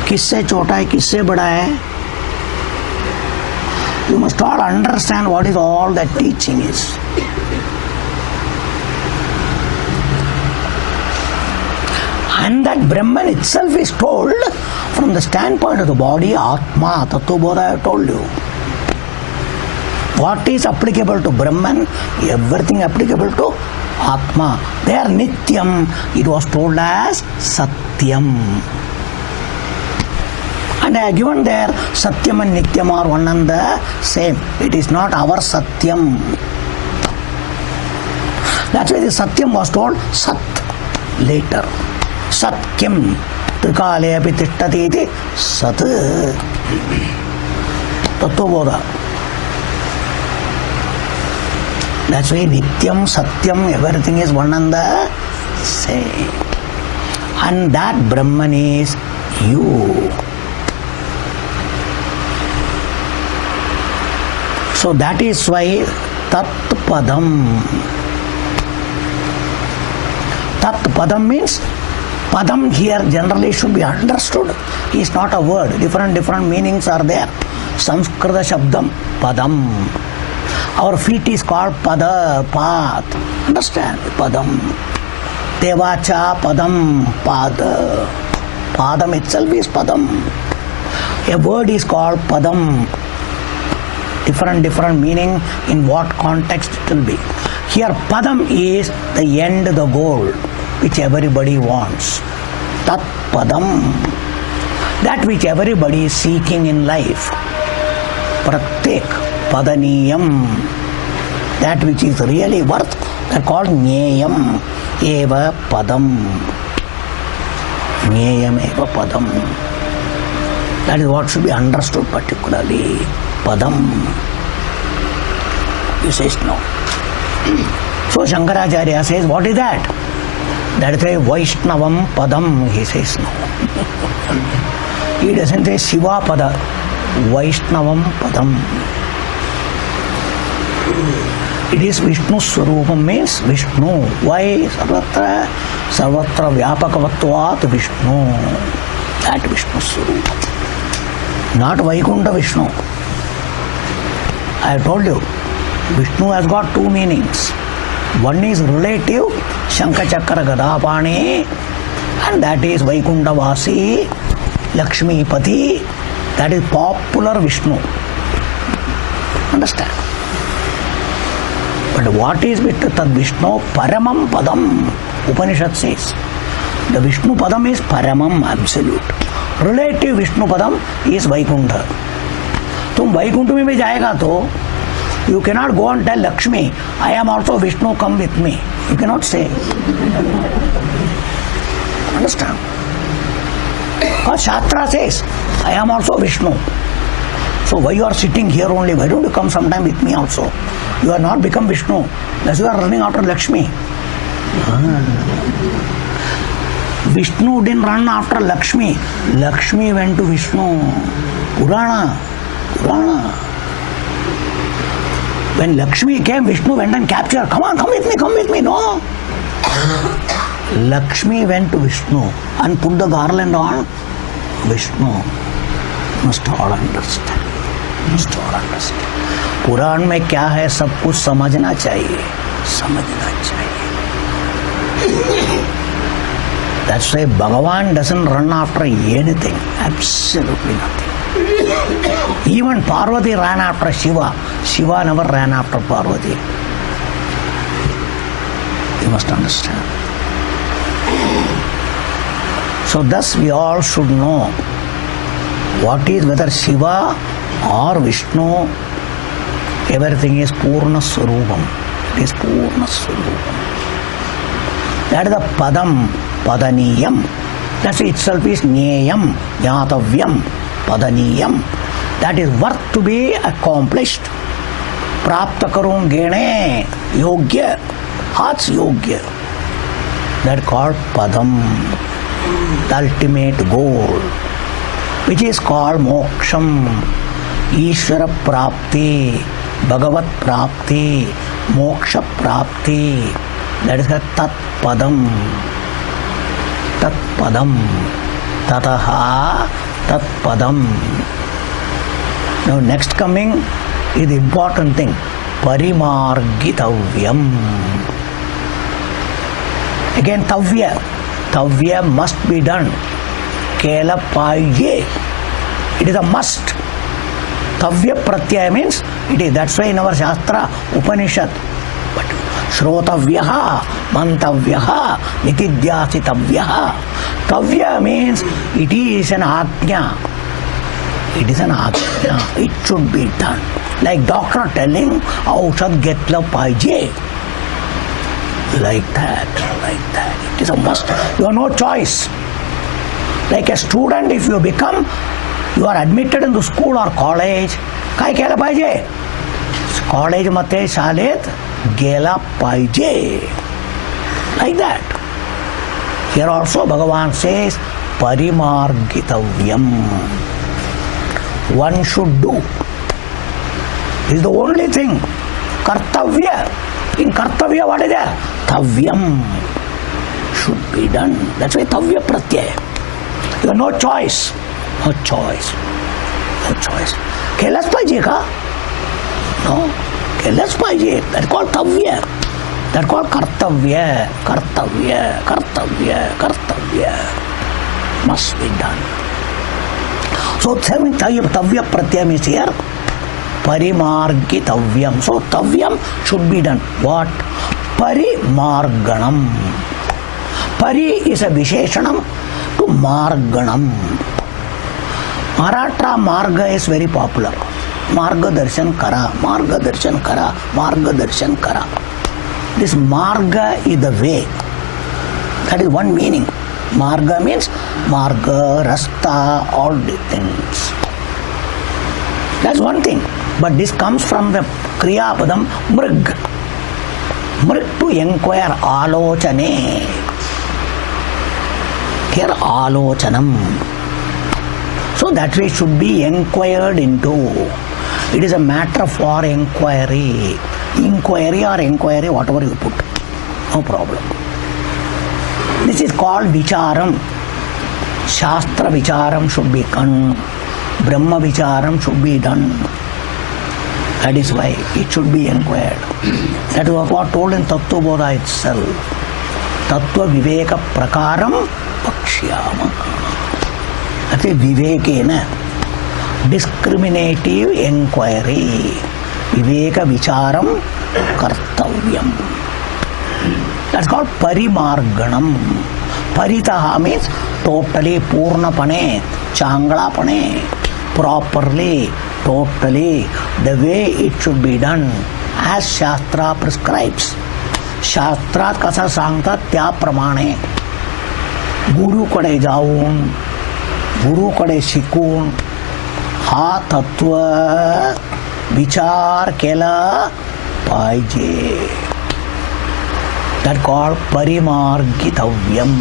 किससे छोटा है किससे बड़ा है? You must all understand what is all that teaching is. And that Brahman itself is told from the standpoint of the body, Atma, Tattva Bodha I have told you. What is applicable to Brahman? Everything applicable to Atma. There Nityam, it was told as Satyam. And I have given there Satyam and Nityam are one and the same. It is not our Satyam. That's why the Satyam was told Sat later. Satyam Trikale api tishtati iti Sat Tattva Bodha. That's why Nityam, Satyam, everything is one and the same. And that Brahman is you. So that is why Tat Padam. Tat Padam means, Padam here generally should be understood. It's not a word. Different meanings are there. Samskrita Shabdam, Padam. Our feet is called Pada, path. Understand? Padam. Devacha, Padam, Pada. Padam itself is Padam. A word is called Padam. Different meaning in what context it will be. Here Padam is the end, the goal, which everybody wants. Tat Padam. That which everybody is seeking in life. Pratyek Padaniyam. That which is really worth, they are called Nyayam Eva Padam. Nyayam Eva Padam. That is what should be understood particularly. Padam. He says no. So Shankaracharya says, what is that? That is a Vaishnavam Padam. He says no. He doesn't say Shiva Pada. Vaishnavam Padam. It is Vishnu Swarupam means Vishnu. Why? Sarvatra Vyapakavatvat Vishnu. That Vishnu Swarupam. Not Vaikunta Vishnu. I have told you, Vishnu has got two meanings. One is relative, Shankachakra Gadapani, and that is Vaikunta Vasi, Lakshmi Pati, that is popular Vishnu. Understand? But what is with Tad Vishnu? Paramam Padam. Upanishad says. The Vishnu Padam is Paramam, absolute. Relative Vishnu Padam is Vaikuntha. तुम वैकुंठ में भी जाएगा तो you cannot go and tell Lakshmi, I am also Vishnu, come with me. You cannot say. Understand? Because Shastra says, I am also Vishnu. So why you are sitting here only? Why don't you come sometime with me also? You are not become Vishnu. Thus you are running after Lakshmi. Vishnu didn't run after Lakshmi. Lakshmi went to Vishnu. Purana. When Lakshmi came, Vishnu went and captured her. Come on, come with me. No. Lakshmi went to Vishnu and put the garland on Vishnu. Must all understand. पुराण में क्या है सब कुछ समझना चाहिए. That's why Bhagavan doesn't run after anything. Absolutely nothing. Even Parvati ran after Shiva. Shiva never ran after Parvati. You must understand. So thus we all should know what is whether Shiva or Vishnu, everything is Purna Swarupam. It is Purna Swarupam. That is the Padam, Padaniyam. That itself is Nyayam, Jnatavyam, Padaniyam. That is worth to be accomplished. Prapta karum gene yogya, heart's yogya. That is called Padam, the ultimate goal, which is called Moksham, Ishvara Prapti, Bhagavat Prapti, Moksha Prapti. That is the Tat Padam, Tataha Tat Padam. Now next coming is the important thing, Parimargitavyam. Again Tavya must be done. Kela Paye. It is a must. Tavya Pratyaya means it is. That's why in our Shastra, Upanishad, but Shrotavyaha, Mantavyaha, Nitidhyasitavyaha. Tavya means it is an Ajna. It should be done. Like doctor telling, Aushad Getla Paije. Like that. It is a must. You have no choice. Like a student, if you are admitted into school or college, काय केलं पाहिजे? College मध्ये शाळेत गेला पाहिजे. Like that. Here also Bhagavan says, Parimargitavyam. One should do. This is the only thing. Kartavya. In Kartavya, what is there? Tavyam should be done. That's why Tavya Pratyaya. You have no choice. No choice. Kelas pahiye ka? No. Kelas pahiye. That's called Tavya. That's called Kartavya. Must be done. So Tavya Pratyam is here. Parimargitavyam. So Tavyam should be done. What? Parimarganam. Pari is a Visheshanam to Marganam. Maratha Marga is very popular. Marga Darshan Kara. This Marga is the way. That is one meaning. Marga means Marga, Rasta, all these things. That's one thing. But this comes from the Kriya Padam Mrig. Mrig to inquire, Alochane. Here Alochanam. So that way should be inquired into. It is a matter for inquiry. Inquiry, whatever you put. No problem. This is called Vicharam. Shastra Vicharam should be done. Brahma Vicharam should be done. That is why it should be inquired. That was what told in Tattva Bodha itself. Tattva Viveka Prakaram Pakshyama. That is Vivekena. Discriminative inquiry. Viveka Vicharam kartavyam. That's called parimarganam. Paritaha means totally, purnapane, changlapane, properly, totally, the way it should be done as Shastra prescribes. Shastra kasa sangta tya pramane. Guru kade jaun, Guru kade shikun, ha tattva vichar kela paije. That called parimargitavyam.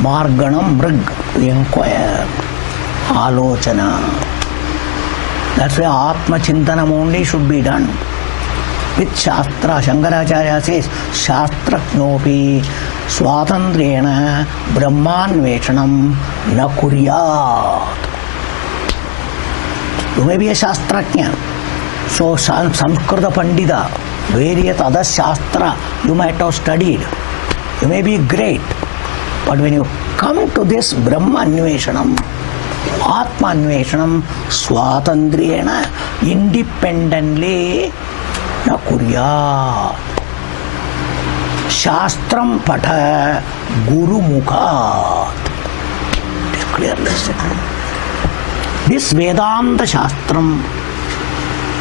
Marganam mrig, to inquire. Alochana. That's why Atma Chintanam only should be done. With Shastra, Shankaracharya says, Shastraknopi Swatandrena Brahmanvechanam na kuryat. You may be a Shastraknya. So Samskrita Pandita, various other Shastra you might have studied. You may be great. But when you come to this Brahmanvechanam, Atmanveshanam Swatandriyena, independently na kuryat. Shastram patha guru mukhat. It is clearly said. This Vedanta Shastram,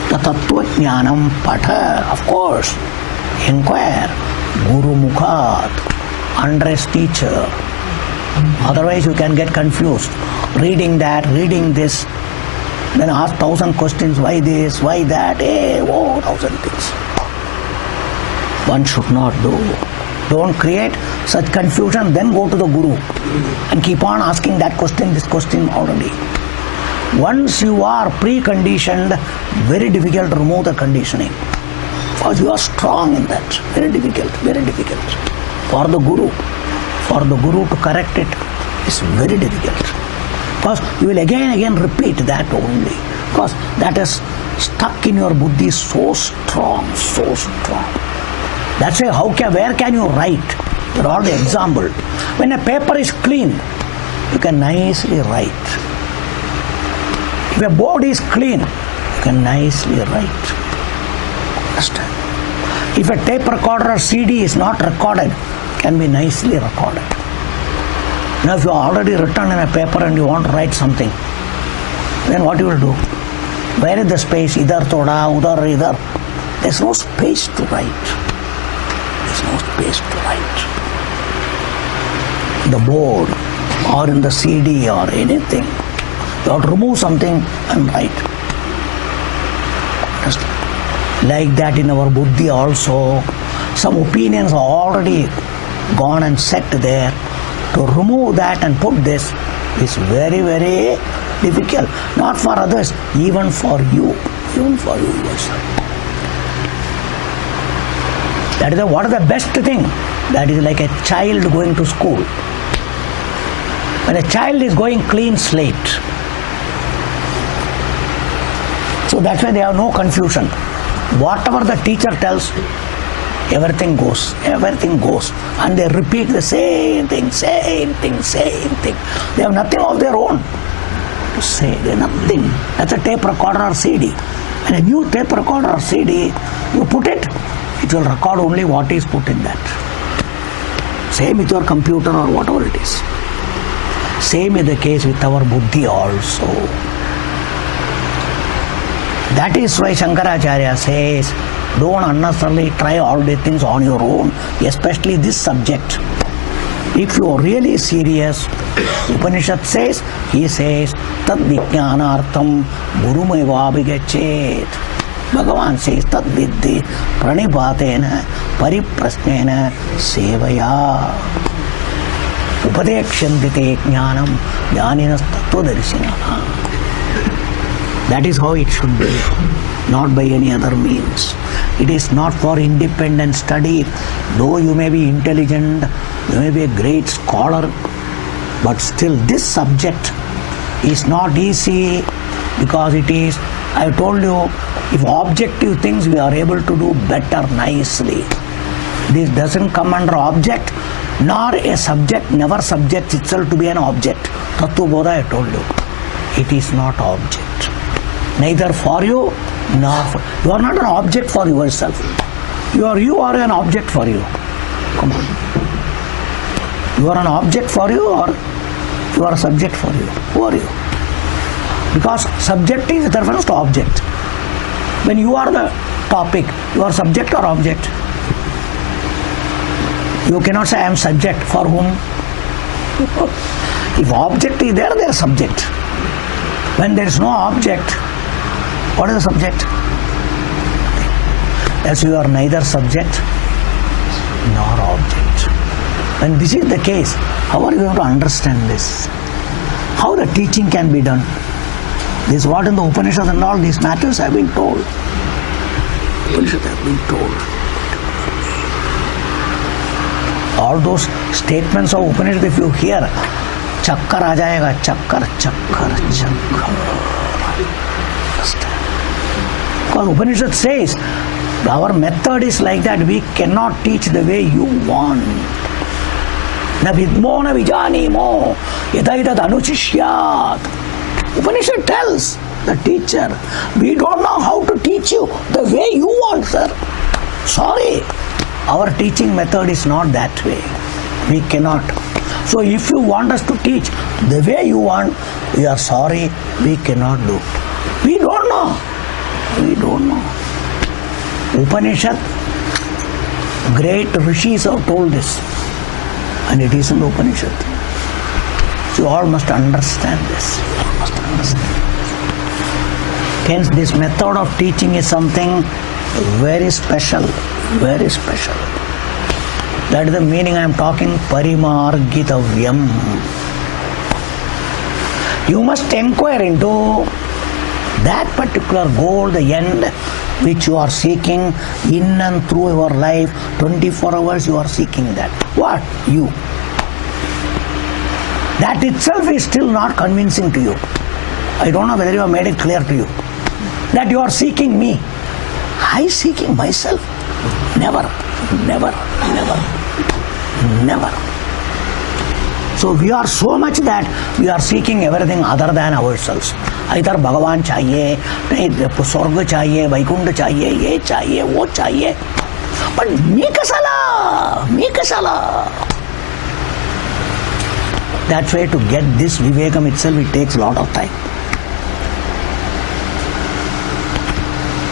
the Tattva Jnanam patha, of course, inquire guru mukhat, under his teacher. Otherwise you can get confused. Reading that, reading this, then ask 1,000 questions, why this, why that, 1,000 things. One should not do. Don't create such confusion, then go to the Guru and keep on asking that question, this question already. Once you are preconditioned, very difficult to remove the conditioning. Because you are strong in that. Very difficult, very difficult. For the Guru to correct it is very difficult. Because you will again repeat that only. Because that is stuck in your buddhi so strong, so strong. That's why where can you write? There are the example. When a paper is clean, you can nicely write. If a board is clean, you can nicely write. Understand? If a tape recorder or CD is not recorded, it can be nicely recorded. Now if you are already written in a paper and you want to write something, then what you will do? Where is the space? Idhar thoda, udhar idhar. There is no space to write. There is no space to write. The board or in the CD or anything, you have to remove something and write. Like that in our buddhi also, some opinions are already gone and set there. To remove that and put this is very, very difficult. Not for others, even for you. Even for you yourself. That is what is the best thing? That is like a child going to school. When a child is going clean slate, so that's why they have no confusion. Whatever the teacher tells, everything goes, and they repeat the same thing. They have nothing of their own to say. They have nothing. That's a tape recorder or CD. And a new tape recorder or CD, you put it, it will record only what is put in that. Same with your computer or whatever it is. Same is the case with our buddhi also. That is why Shankaracharya says, don't unnecessarily try all the things on your own, especially this subject. If you are really serious, Upanishad says, he says, Tad Vijnanartham Gurumevabhigachet. Bhagavan says, Tad Vidhi Pranipatena Pariprasnena Sevaya. Upadekshantite Jnanam Jnaninas Tattvadarshina. That is how it should be, not by any other means. It is not for independent study. Though you may be intelligent, you may be a great scholar, but still this subject is not easy because it is, I told you, if objective things we are able to do better nicely. This doesn't come under object, nor a subject, never subjects itself to be an object. Tattva Bodha I told you, it is not object. Neither for you nor for you. Are not an object for yourself. You are an object for you. Come on. You are an object for you, or you are a subject for you. Who are you? Because subject is reference to object. When you are the topic, you are subject or object. You cannot say I am subject. For whom? If object is there, they are subject. When there is no object, what is the subject? As you are neither subject nor object. When this is the case, how are you going to understand this? How the teaching can be done? This is what in the Upanishads and all these matters have been told. Upanishads have been told. All those statements of Upanishad, if you hear, chakkar aa jayega, chakkar, chakkar, chakkar. Understand? Because Upanishad says, our method is like that. We cannot teach the way you want. Na vidmo na vijanimo, yadaitad anuchishyat. Upanishad tells the teacher, we don't know how to teach you the way you want, sir. Sorry. Our teaching method is not that way. We cannot. So if you want us to teach the way you want, we are sorry, we cannot do. We don't know. We don't know. Upanishad, great rishis have told this. And it is in the Upanishad. So you all must understand this. You all must understand. Hence this method of teaching is something very special. Very special. That is the meaning I am talking, parimargitavyam. You must inquire into that particular goal, the end which you are seeking in and through your life. 24 hours you are seeking that. What? You. That itself is still not convincing to you. I don't know whether you have made it clear to you. That you are seeking me. I seeking myself? Never, never, never, never. So we are so much that we are seeking everything other than ourselves. Either Bhagavan chahiye, Swarga chahiye, Vaikunta chahiye, ye chahiye, wo chahiye. But me kasala, me kasala. That's why to get this Vivekam itself, it takes a lot of time.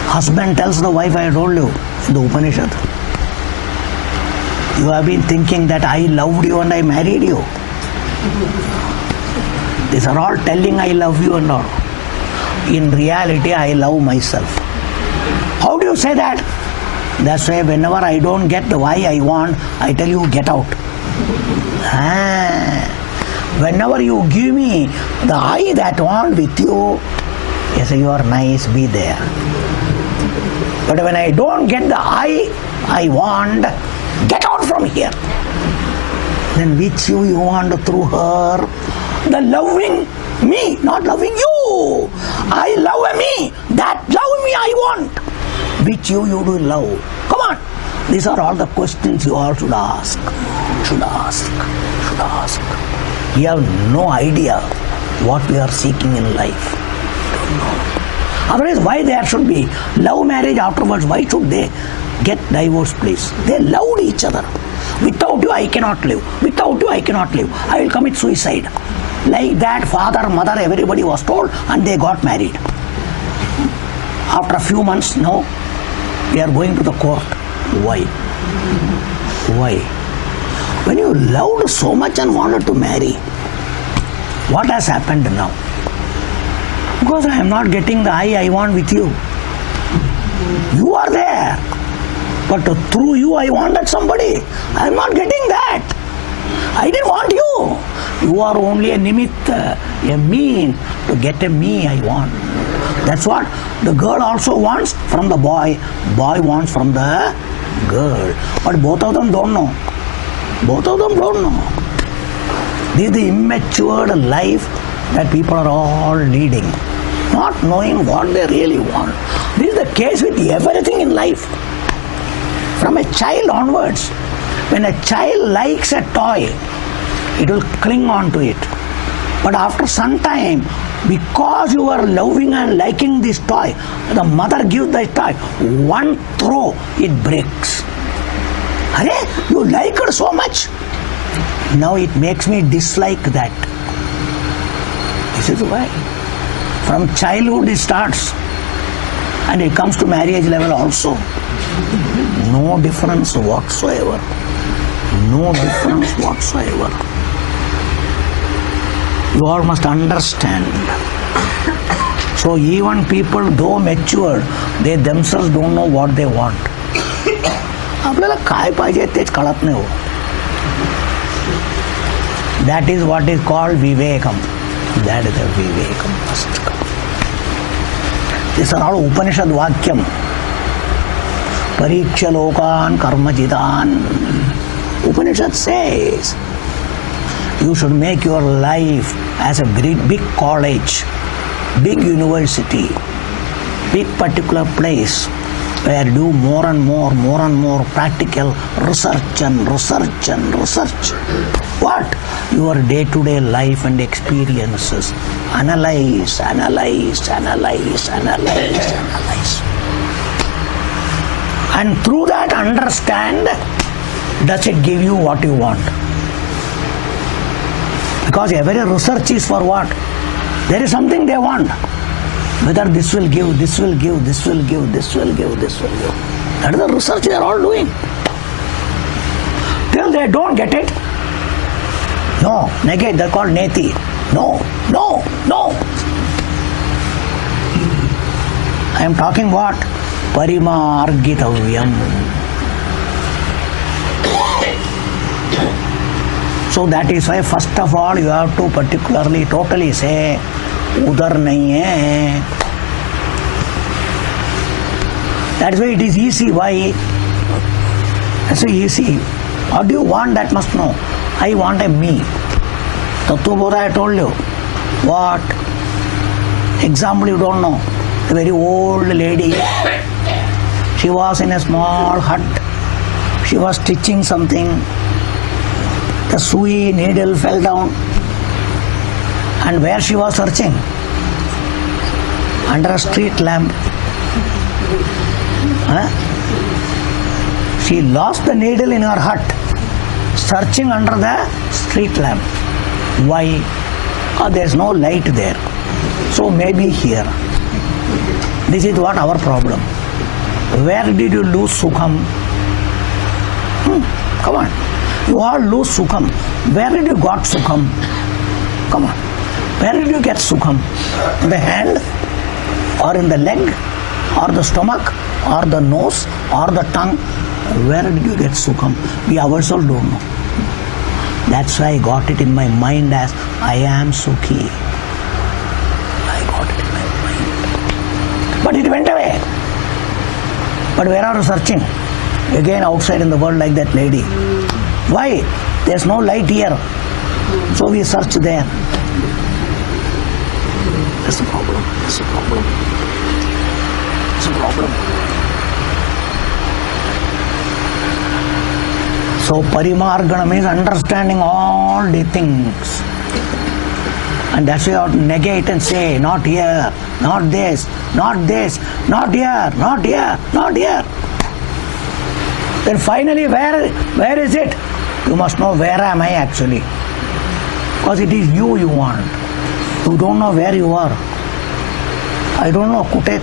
Husband tells the wife, I told you in the Upanishad, you have been thinking that I loved you and I married you. These are all telling I love you and all. In reality, I love myself. How do you say that? That's why whenever I don't get the why I want, I tell you, get out. Whenever you give me the I that want with you, you say you are nice, be there. But when I don't get the I want, get out from here. Then which you want through her? The loving me, not loving you. I love me. That love me I want. Which you do love. Come on. These are all the questions you all should ask. Should ask. Should ask. You have no idea what we are seeking in life. Don't know. Otherwise, why there should be love marriage afterwards? Why should they get divorced, please? They loved each other. Without you, I cannot live. Without you, I cannot live. I will commit suicide. Like that, father, mother, everybody was told, and they got married. After a few months, no, we are going to the court. Why? Why? When you loved so much and wanted to marry, what has happened now? Because I am not getting the I want with you. You are there. But through you I wanted somebody. I am not getting that. I didn't want you. You are only a nimitta, a mean to get a me I want. That's what the girl also wants from the boy. Boy wants from the girl. But both of them don't know. Both of them don't know. This is the immature life that people are all leading. Not knowing what they really want. This is the case with everything in life. From a child onwards, when a child likes a toy, it will cling on to it. But after some time, Because you are loving and liking this toy, the mother gives the toy. One throw, it breaks. Arey, you like it so much. Now it makes me dislike that. This is why. From childhood it starts. And it comes to marriage level also. No difference whatsoever. No difference whatsoever. You all must understand. So even people, though matured, they themselves don't know what they want. आपल्याला काय पाहिजे तेच कळत नाही हो. That is what is called vivekam. That is the vivekam must come. These are all Upanishad Vakyam. Pariksha lokan karmajidan. Upanishad says you should make your life as a big college, big university, big particular place where you do more and more practical research and research. What? Your day-to-day life and experiences. Analyze. And through that understand, does it give you what you want? Because every research is for what? There is something they want. Whether this will give. That is the research they are all doing. Till they don't get it, no, negate, they're called neti. No. I am talking what? Parimargitavyam. So that is why first of all you have to particularly, totally say, udar nahi hai. That is why it is easy. Why? That's so easy. What do you want? That must know. I want a me. Tattva I told you. What? Example you don't know. A very old lady. She was in a small hut. She was stitching something. The sui needle fell down. And where she was searching? Under a street lamp. She lost the needle in her hut, searching under the street lamp. Why? There is no light there. So maybe here. This is what our problem. Where did you lose Sukham? Come on. You all lose Sukham. Where did you got Sukham? Come on. Where did you get Sukham? In the hand? Or in the leg? Or the stomach? Or the nose? Or the tongue? Where did you get Sukham? We ourselves don't know. That's why I got it in my mind as I am Sukhi. I got it in my mind. But it went away. But where are you searching? Again outside in the world like that lady. Why? There's no light here. So we search there. That's the problem. That's the problem. That's the problem. So parimargana means understanding all the things. And that's why you have to negate and say, not here, not this, not this, not here, not here, not here. Then finally, where is it? You must know where am I actually. Because it is you want. You don't know where you are. I don't know, कुटे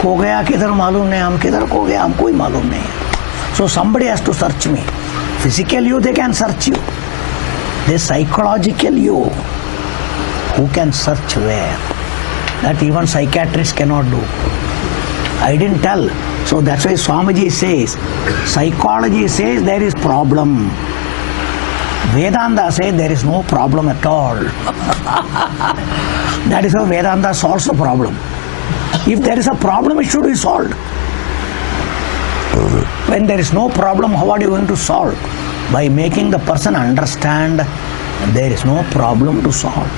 खो गया किधर मालूम नहीं, हम किधर खो गया हमको ही मालूम नहीं. So somebody has to search me. Physical you, they can search you. The psychological you, who can search where? That even psychiatrists cannot do. I didn't tell. So that's why Swamiji says, psychology says there is problem. Vedanta says there is no problem at all. That is how Vedanta solves the problem. If there is a problem, it should be solved. When there is no problem, how are you going to solve? By making the person understand there is no problem to solve.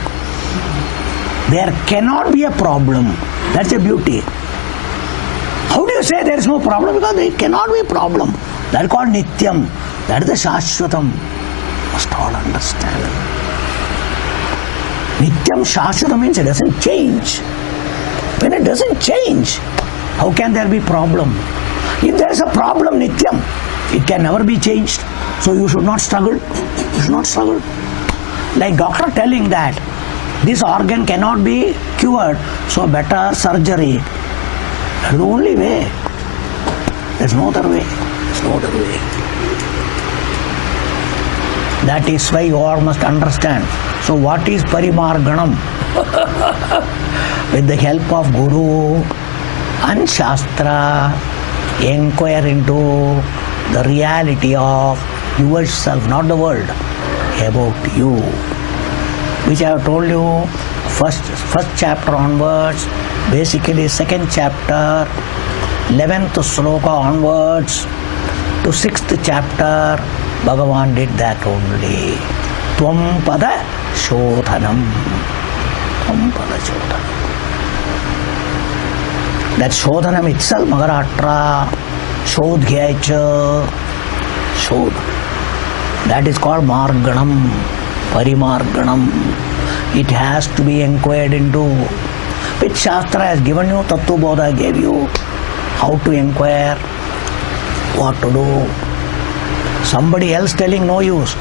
There cannot be a problem. That's the beauty. How do you say there is no problem? Because there cannot be a problem. That is called Nityam. That is the Shashwatam. Must all understand. Nityam Shashvata means it doesn't change. When it doesn't change, how can there be problem? If there is a problem, Nityam, it can never be changed. So you should not struggle. You should not struggle. Like doctor telling that this organ cannot be cured, so better surgery. That's the only way. There's no other way. There's no other way. That is why you all must understand. So what is Parimarganam? With the help of Guru and Shastra, inquire into the reality of yourself, not the world, about you. Which I have told you, first chapter onwards, basically second chapter, 11th sloka onwards to 6th chapter, Bhagavan did that only. Tvam pada shodhanam. Tvam pada shodhanam. That shodhanam itself, Magaratra, shodhyacha, shod. That is called marganam, parimarganam. It has to be inquired into. Which Shastra has given you, Tattva Bodha gave you how to inquire, what to do. Somebody else telling no use.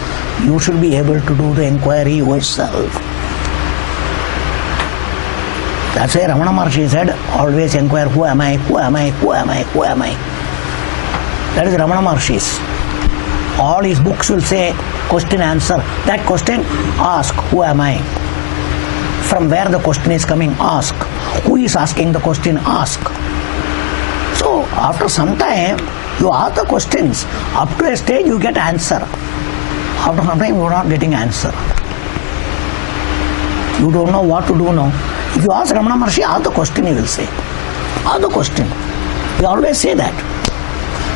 You should be able to do the inquiry yourself. That's why Ramana Maharshi said, always inquire, who am I, who am I, who am I, who am I. That is Ramana Maharshi's. All his books will say, question answer. That question, ask, who am I? From where the question is coming, ask. Who is asking the question, ask. So, after some time, you ask the questions. Up to a stage, you get answer. After some time, you are not getting answer. You don't know what to do now. If you ask Ramana Maharshi, ask the question, he will say. Ask the question. He always say that.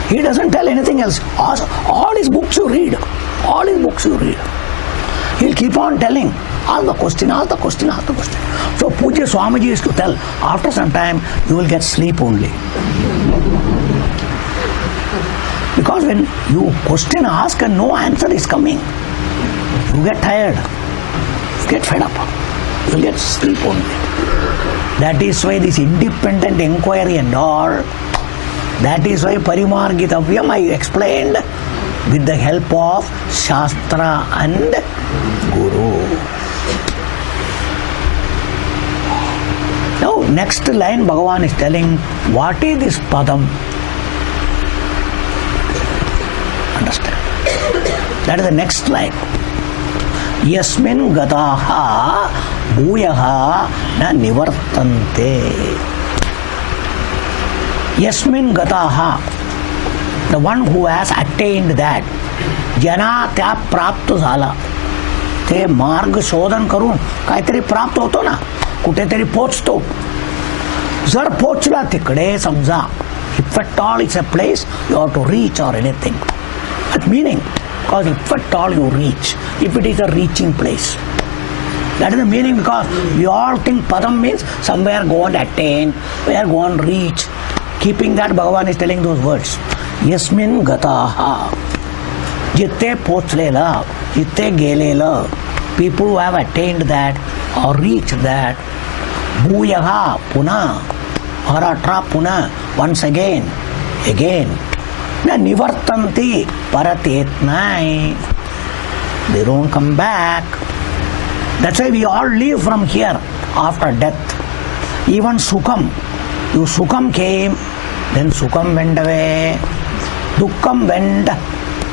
He doesn't tell anything else. Ask all his books you read. All his books you read. He'll keep on telling. Ask the question, ask the question, ask the question. So Pujya Swamiji is to tell, after some time, you will get sleep only. Because when you question, ask and no answer is coming, you get tired, you get fed up, you will get sleep only. That is why this independent inquiry and all, that is why Parimargitavyam I explained with the help of Shastra and Guru. Now next line Bhagavan is telling, what is this Padam? Understand? That is the next line. Yasmin gataha bhuyaha na nivartante. Yasmin gataha, the one who has attained that, jana त्या प्राप्त झाला. ते मार्ग शोधन करून काहीतरी प्राप्त होतो ना, कुठेतरी पोचतो. जर पोचला तिकडे समजा, if at all it's a place you have to reach or anything. That meaning, because if at all you reach, if it is a reaching place. That is the meaning, because we all think Padam means somewhere go and attain, where go and reach. Keeping that, Bhagavan is telling those words. Yasmin gataha. Jitte pochlela, jitte gelela. People who have attained that or reached that. Bhuyaha puna. Haratra puna. Once again. Na nivartanti paratetnai. They don't come back. That's why we all leave from here after death. Even Sukham. You Sukham came, then Sukham went away. Dukkham went,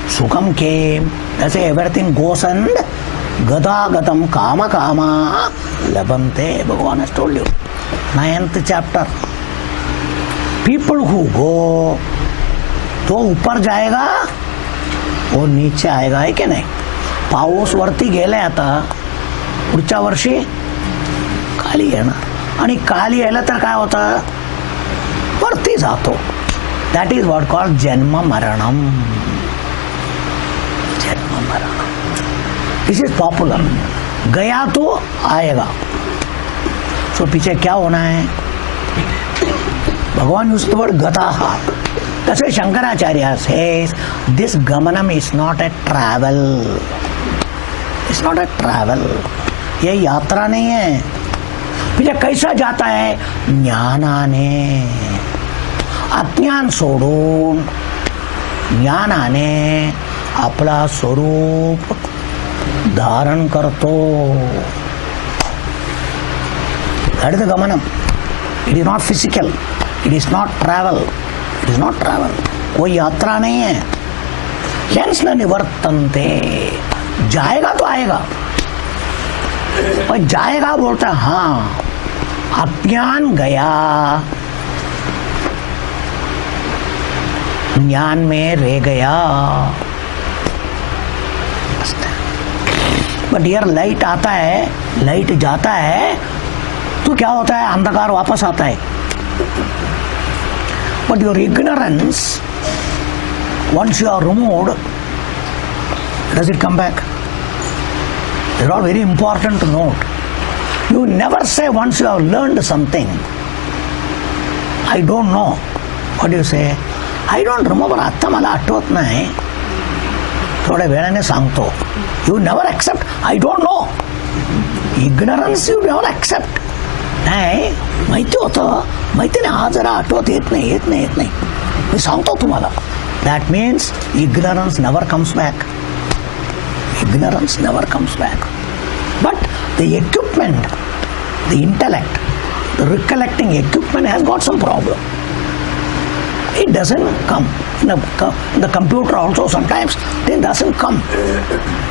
Sukham came. That's why everything goes and Gata gatam kama kama labante. Bhagavan has told you. 9th chapter. People who go, तो ऊपर जाएगा, वो नीचे आएगा, है की नाही? पाऊस वरती गेलाय आता, पुढच्या वर्षी खाली येणार. आणि खाली यायला तर काय होतं? वरती जातो. That is what called janma maranam. Janma maranam. This is popular. गया तो आएगा. So पीछे क्या होना है? Bhagavan used the word gataha. That's why Shankaracharya says this gamanam is not a travel. It's not a travel. ये यात्रा नहीं है. फिर कैसा जाता है? ज्ञानाने. अज्ञान सोडून ज्ञानाने आपला स्वरूप धारण करतो. That is the gamanam. It is not physical. It is not travel. It is not travel. कोई यात्रा नहीं है. Hence न निवर्तन्ते. जाएगा तो आएगा. और जाएगा बोलता है हाँ. अज्ञान गया, ज्ञान में रह गया. बट यार लाइट आता है, लाइट जाता है तो क्या होता है? अंधकार वापस आता है. But your ignorance, once you are removed, does it come back? These are all very important to note. You never say once you have learned something, I don't know. What do you say? I don't remember. आता मला आठवत नाही, थोड्या वेळाने सांगतो. You never accept. I don't know. Ignorance you never accept. नाही माहिती होतं, माहिती नाही, हा जरा आठवत येत नाही, मी सांगतो तुम्हाला. That means ignorance never comes back. Ignorance never comes back. But the equipment, the intellect, the recollecting equipment has got some problem. It doesn't come. In the computer also sometimes it doesn't come.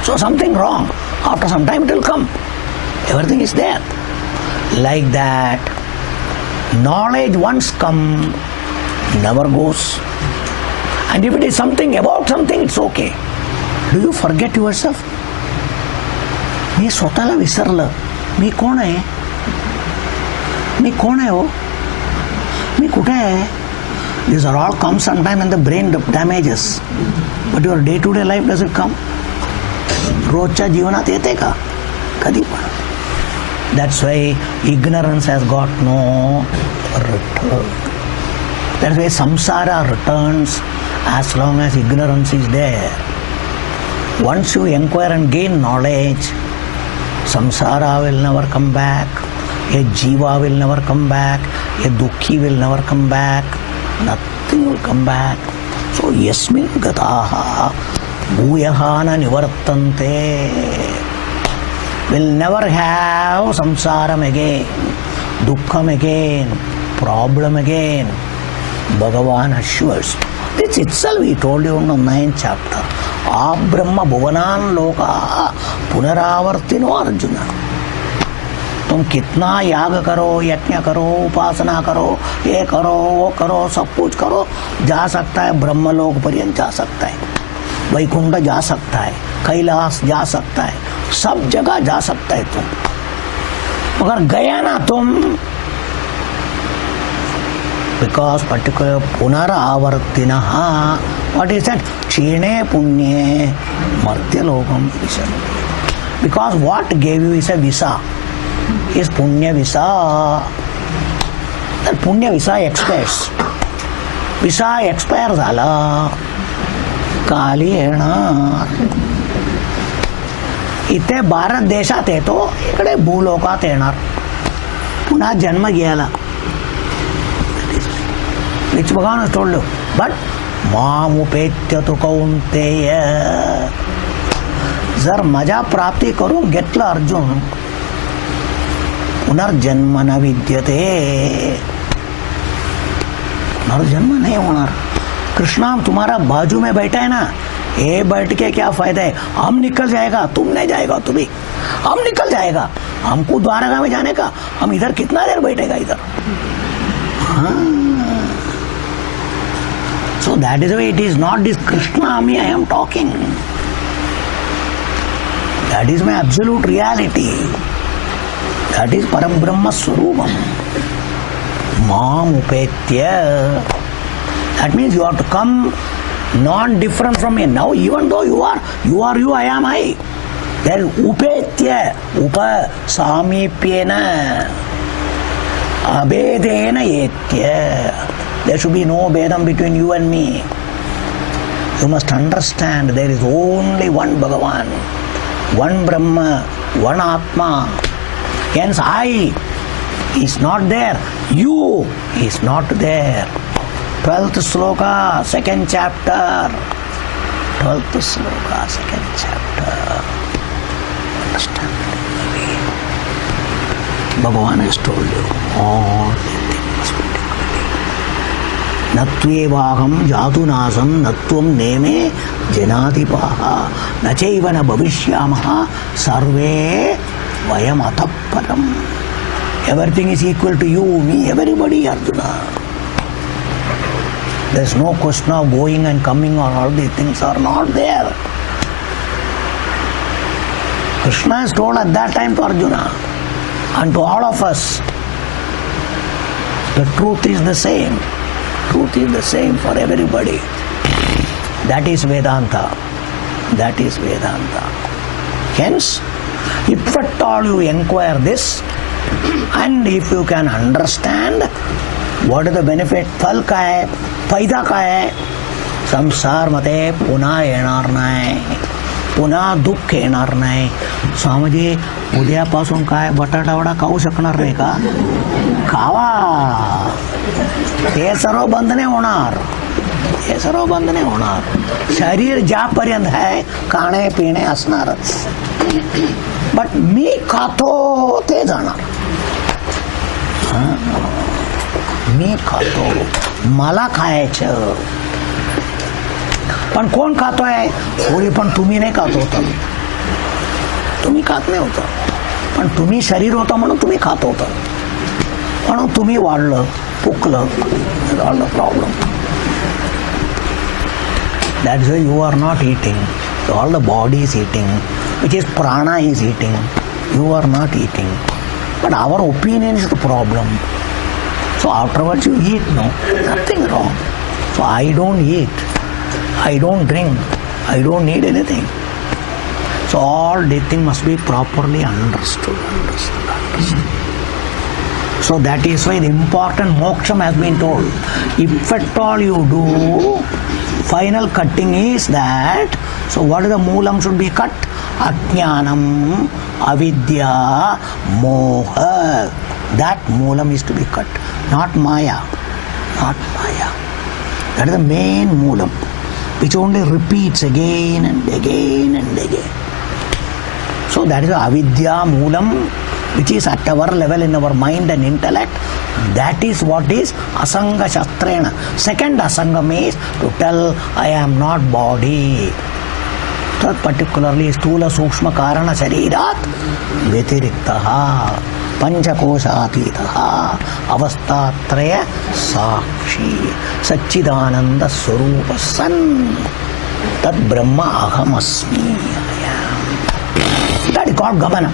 So something wrong. After some time it will come. Everything is there. Like that, knowledge once come, never goes. And if it is something about something, it's okay. Do you forget yourself? मी स्वतःला विसरलं. मी कोण आहे? मी कोण आहे हो? मी कुठे आहे? These are all come sometime in the brain damages. But your day-to-day life does it come? रोजच्या जीवनात येते का? कधी पण. That's why ignorance has got no return. That's why samsara returns as long as ignorance is there. Once you inquire and gain knowledge, samsara will never come back. A jiva will never come back. A dukhi will never come back. Nothing will come back. So yasmin gataha bhuyahana nivartante. Will never have samsaram again, dukkham again, problem again. Bhagavan assures. This itself he told you in the 9th chapter. Abrahma bhuvanan loka punaravartino Arjuna. तुम कितना याग करो, यज्ञ करो, उपासना करो, ये करो, वो करो, सब कुछ करो, जा सकता है ब्रह्मलोक पर्यंत जा सकता है, वैकुंठ जा सकता है, कैलाश जा सकता है, सब जगह जा सकता है तुम. मगर गया ना तुम, बिकॉज पर्टिकुलर पुनरावर्तिना. What is that? क्षीणे पुण्ये मर्त्यलोकम. Because what gave you is a visa, is punya visa. That punya visa expires. Visa expire झाला काली येणार. इथे भारत देशात येतो, इकडे भूलोकात येणार, पुन्हा जन्म घ्यायला. Which Bhagavan has told you. But मामुपेत्य तु कौंतेय. जर मजा प्राप्ती करून घेतलं अर्जुन, पुनर्जन्म न विद्यते. पुनर्जन्म नहीं होना. कृष्णा तुम्हारा बाजू में बैठा है ना, ये बैठ के क्या फायदा है? हम निकल जाएगा, तुम नहीं जाएगा, तुम भी हम निकल जाएगा. हमको द्वारका में जाने का, हम इधर कितना देर बैठेगा इधर. So that is why it is not this Krishna me I am talking. That is my absolute reality. That is Parabrahma Swarupam. Mam upetya. That means you have to come non-different from me. Now even though you are you, I am I. There is upetya. Upa samipyena. Abedena etya. There should be no bedam between you and me. You must understand there is only one Bhagavan, one Brahma, one Atma. Hence I is not there, you is not there. 12th sloka, 2nd chapter. 12th sloka, 2nd chapter. Understand? Bhagavan has told you all things particularly. Natvevaham jatunasam natvam neme janadipaha nachevana bhavishyamaha sarve vayam athaparam. Everything is equal to you, me, everybody, Arjuna. There is no question of going and coming, or all these things are not there. Krishna has told at that time to Arjuna and to all of us, the truth is the same. Truth is the same for everybody. That is Vedanta. That is Vedanta. Hence, if at all you inquire this, and if you can understand what is the benefit, फल का है, फायदा का है, संसार मध्ये पुन्हा येणार नाही, पुन्हा दुःख येणार नाही. स्वामीजी उद्यापासून काय बटाटा वडा खाऊ शकणार नाही का? खावा. हे सर्व बंद नाही होणार. हे सर्व बंद नाही होणार. शरीर ज्यापर्यंत आहे खाणे पिणे असणारच. बट मी खातो ते जाणार. मी खातो, मला खायचं. पण कोण खातोय? होळी पण तुम्ही नाही खात होता. तुम्ही खात नाही होता, पण तुम्ही शरीर होता म्हणून तुम्ही खात होता. म्हणून तुम्ही वाढलं, पुकलं. All the problem. That is why you are not eating. So all the body is eating, which is prana is eating. You are not eating. But our opinion is the problem. So afterwards you eat, no? Nothing wrong. So I don't eat. I don't drink. I don't need anything. So all these things must be properly understood. So that is why the important moksham has been told. If at all you do, final cutting is that. So what is the moolam should be cut? Ajnanam, avidya, moha. That moolam is to be cut. Not maya. Not maya. That is the main moolam, which only repeats again and again and again. So that is the avidya moolam, which is at our level in our mind and intellect. That is what is asanga shastrena. Second asangam is to tell I am not body. Third particularly stula sukshma karana sharirat vyatirittaha panchakoshatitaha avastatraya sakshi satchidananda swarupa san tad brahma ahamasmi. That is called gamana.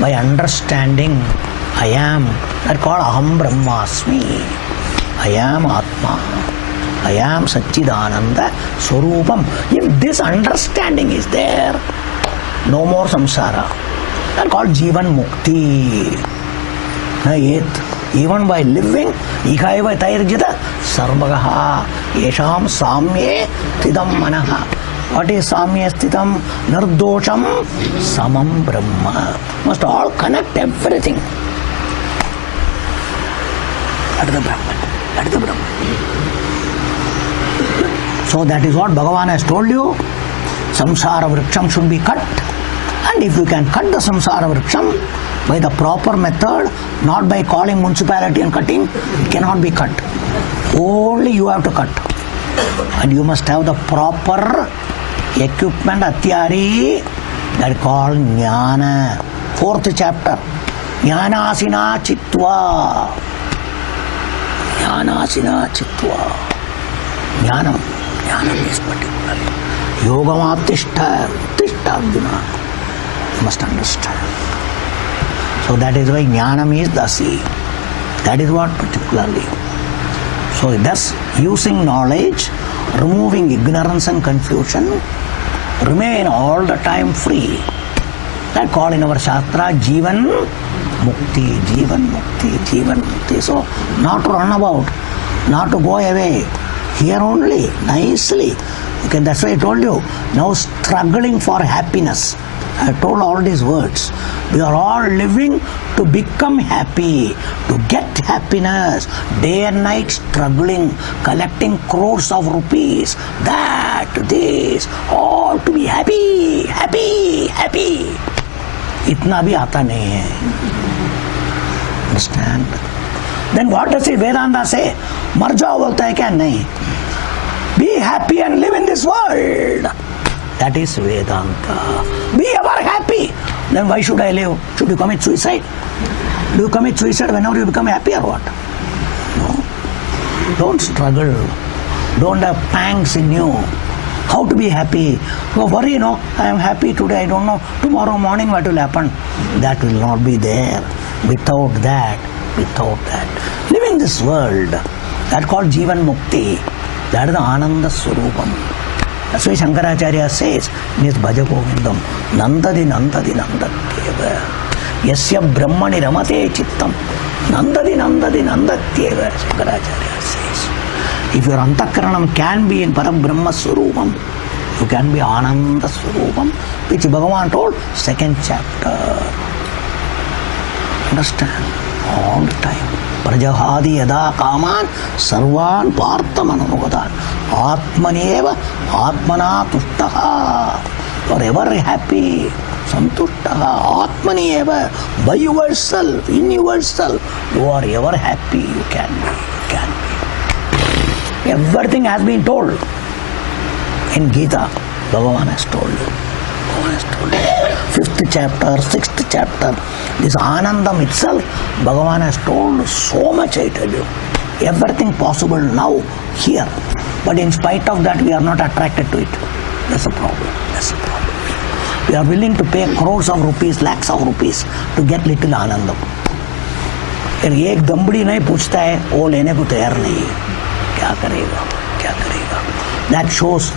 By understanding I am, that is called aham brahmasmi. I am atma. I am satchidananda swarupam. If this understanding is there, no more samsara. That is called jivan mukti. Even by living, ikaiva tairjita sarvagaha yesham samye tidam manaha. What is samye sthitam? Nirdosham samam brahma. Must all connect everything. That is the Brahman. That is the Brahman. So that is what Bhagavan has told you. Samsara vriksham should be cut. And if you can cut the samsara vriksham by the proper method, not by calling municipality and cutting, it cannot be cut. Only you have to cut. And you must have the proper equipment, atyari, that is called jnana. 4th chapter. Jnanasina chitva. Jnanasina chitva. Jnanam. Jnanam is particularly. Yogam atishta. Tishta Arjuna. You must understand. So that is why jnanam is dasi. That is what particularly. So thus using knowledge, removing ignorance and confusion, remain all the time free. That called in our Shastra Jivan Mukti, Jivan Mukti, Jivan Mukti. So not to run about, not to go away. Here only, nicely. Okay, that's why I told you, now struggling for happiness. I told all these words. We are all living to become happy, to get happiness, day and night struggling, collecting crores of rupees, that, this, all to be happy, happy, happy. Itna bhi aata nahi hai. Understand? Then what does it Vedanta say? Mar jao bolta hai kya? Nahi. Be happy and live in this world. That is Vedanta. Be ever happy. Then why should I live? Should you commit suicide? Do you commit suicide whenever you become happy or what? No. Don't struggle. Don't have pangs in you. How to be happy? You worry, no? I am happy today. I don't know tomorrow morning what will happen. That will not be there. Without that. Live in this world. That's called Jivan Mukti. That is the Ananda Swarupam. That's why Shankaracharya says in his Bhaja Govindam, Nandadi Nandadi Nandatyeva. Yasya Brahmani Ramate Chittam. Nandadi Nandadi Nandatyeva. Shankaracharya says. If your Antakaranam can be in Parabrahma Swarupam, you can be Ananda Swarupam, which Bhagavan told, 2nd chapter. Understand? All the time. Prajahadi yada kaman sarvan parthamananugadan atmaneva atmana tushtaha. You are ever happy, santushtaha, atmaneva, by yourself, in yourself. You are ever happy, you can be. Everything has been told. In Gita, Bhagavan has told you. 5th chapter, 6th chapter, this Anandam itself, Bhagavan has told so much, I tell you. Everything possible now, here. But in spite of that, we are not attracted to it. That's a problem. We are willing to pay crores of rupees, lakhs of rupees to get little Anandam. फिर एक दम्बड़ी नहीं पूछता है, वो लेने को तैयार नहीं है. क्या करेगा? That shows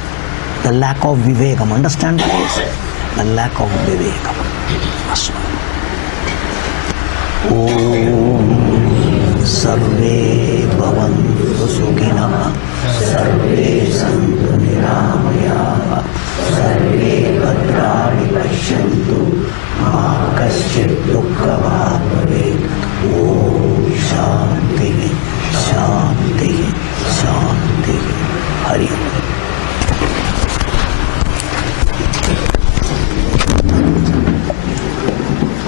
the lack of vivekam. Understand please? The lack of vivekam. Om Sarve Bhavantu Sukhinah Sarve Santu Nirāmārāः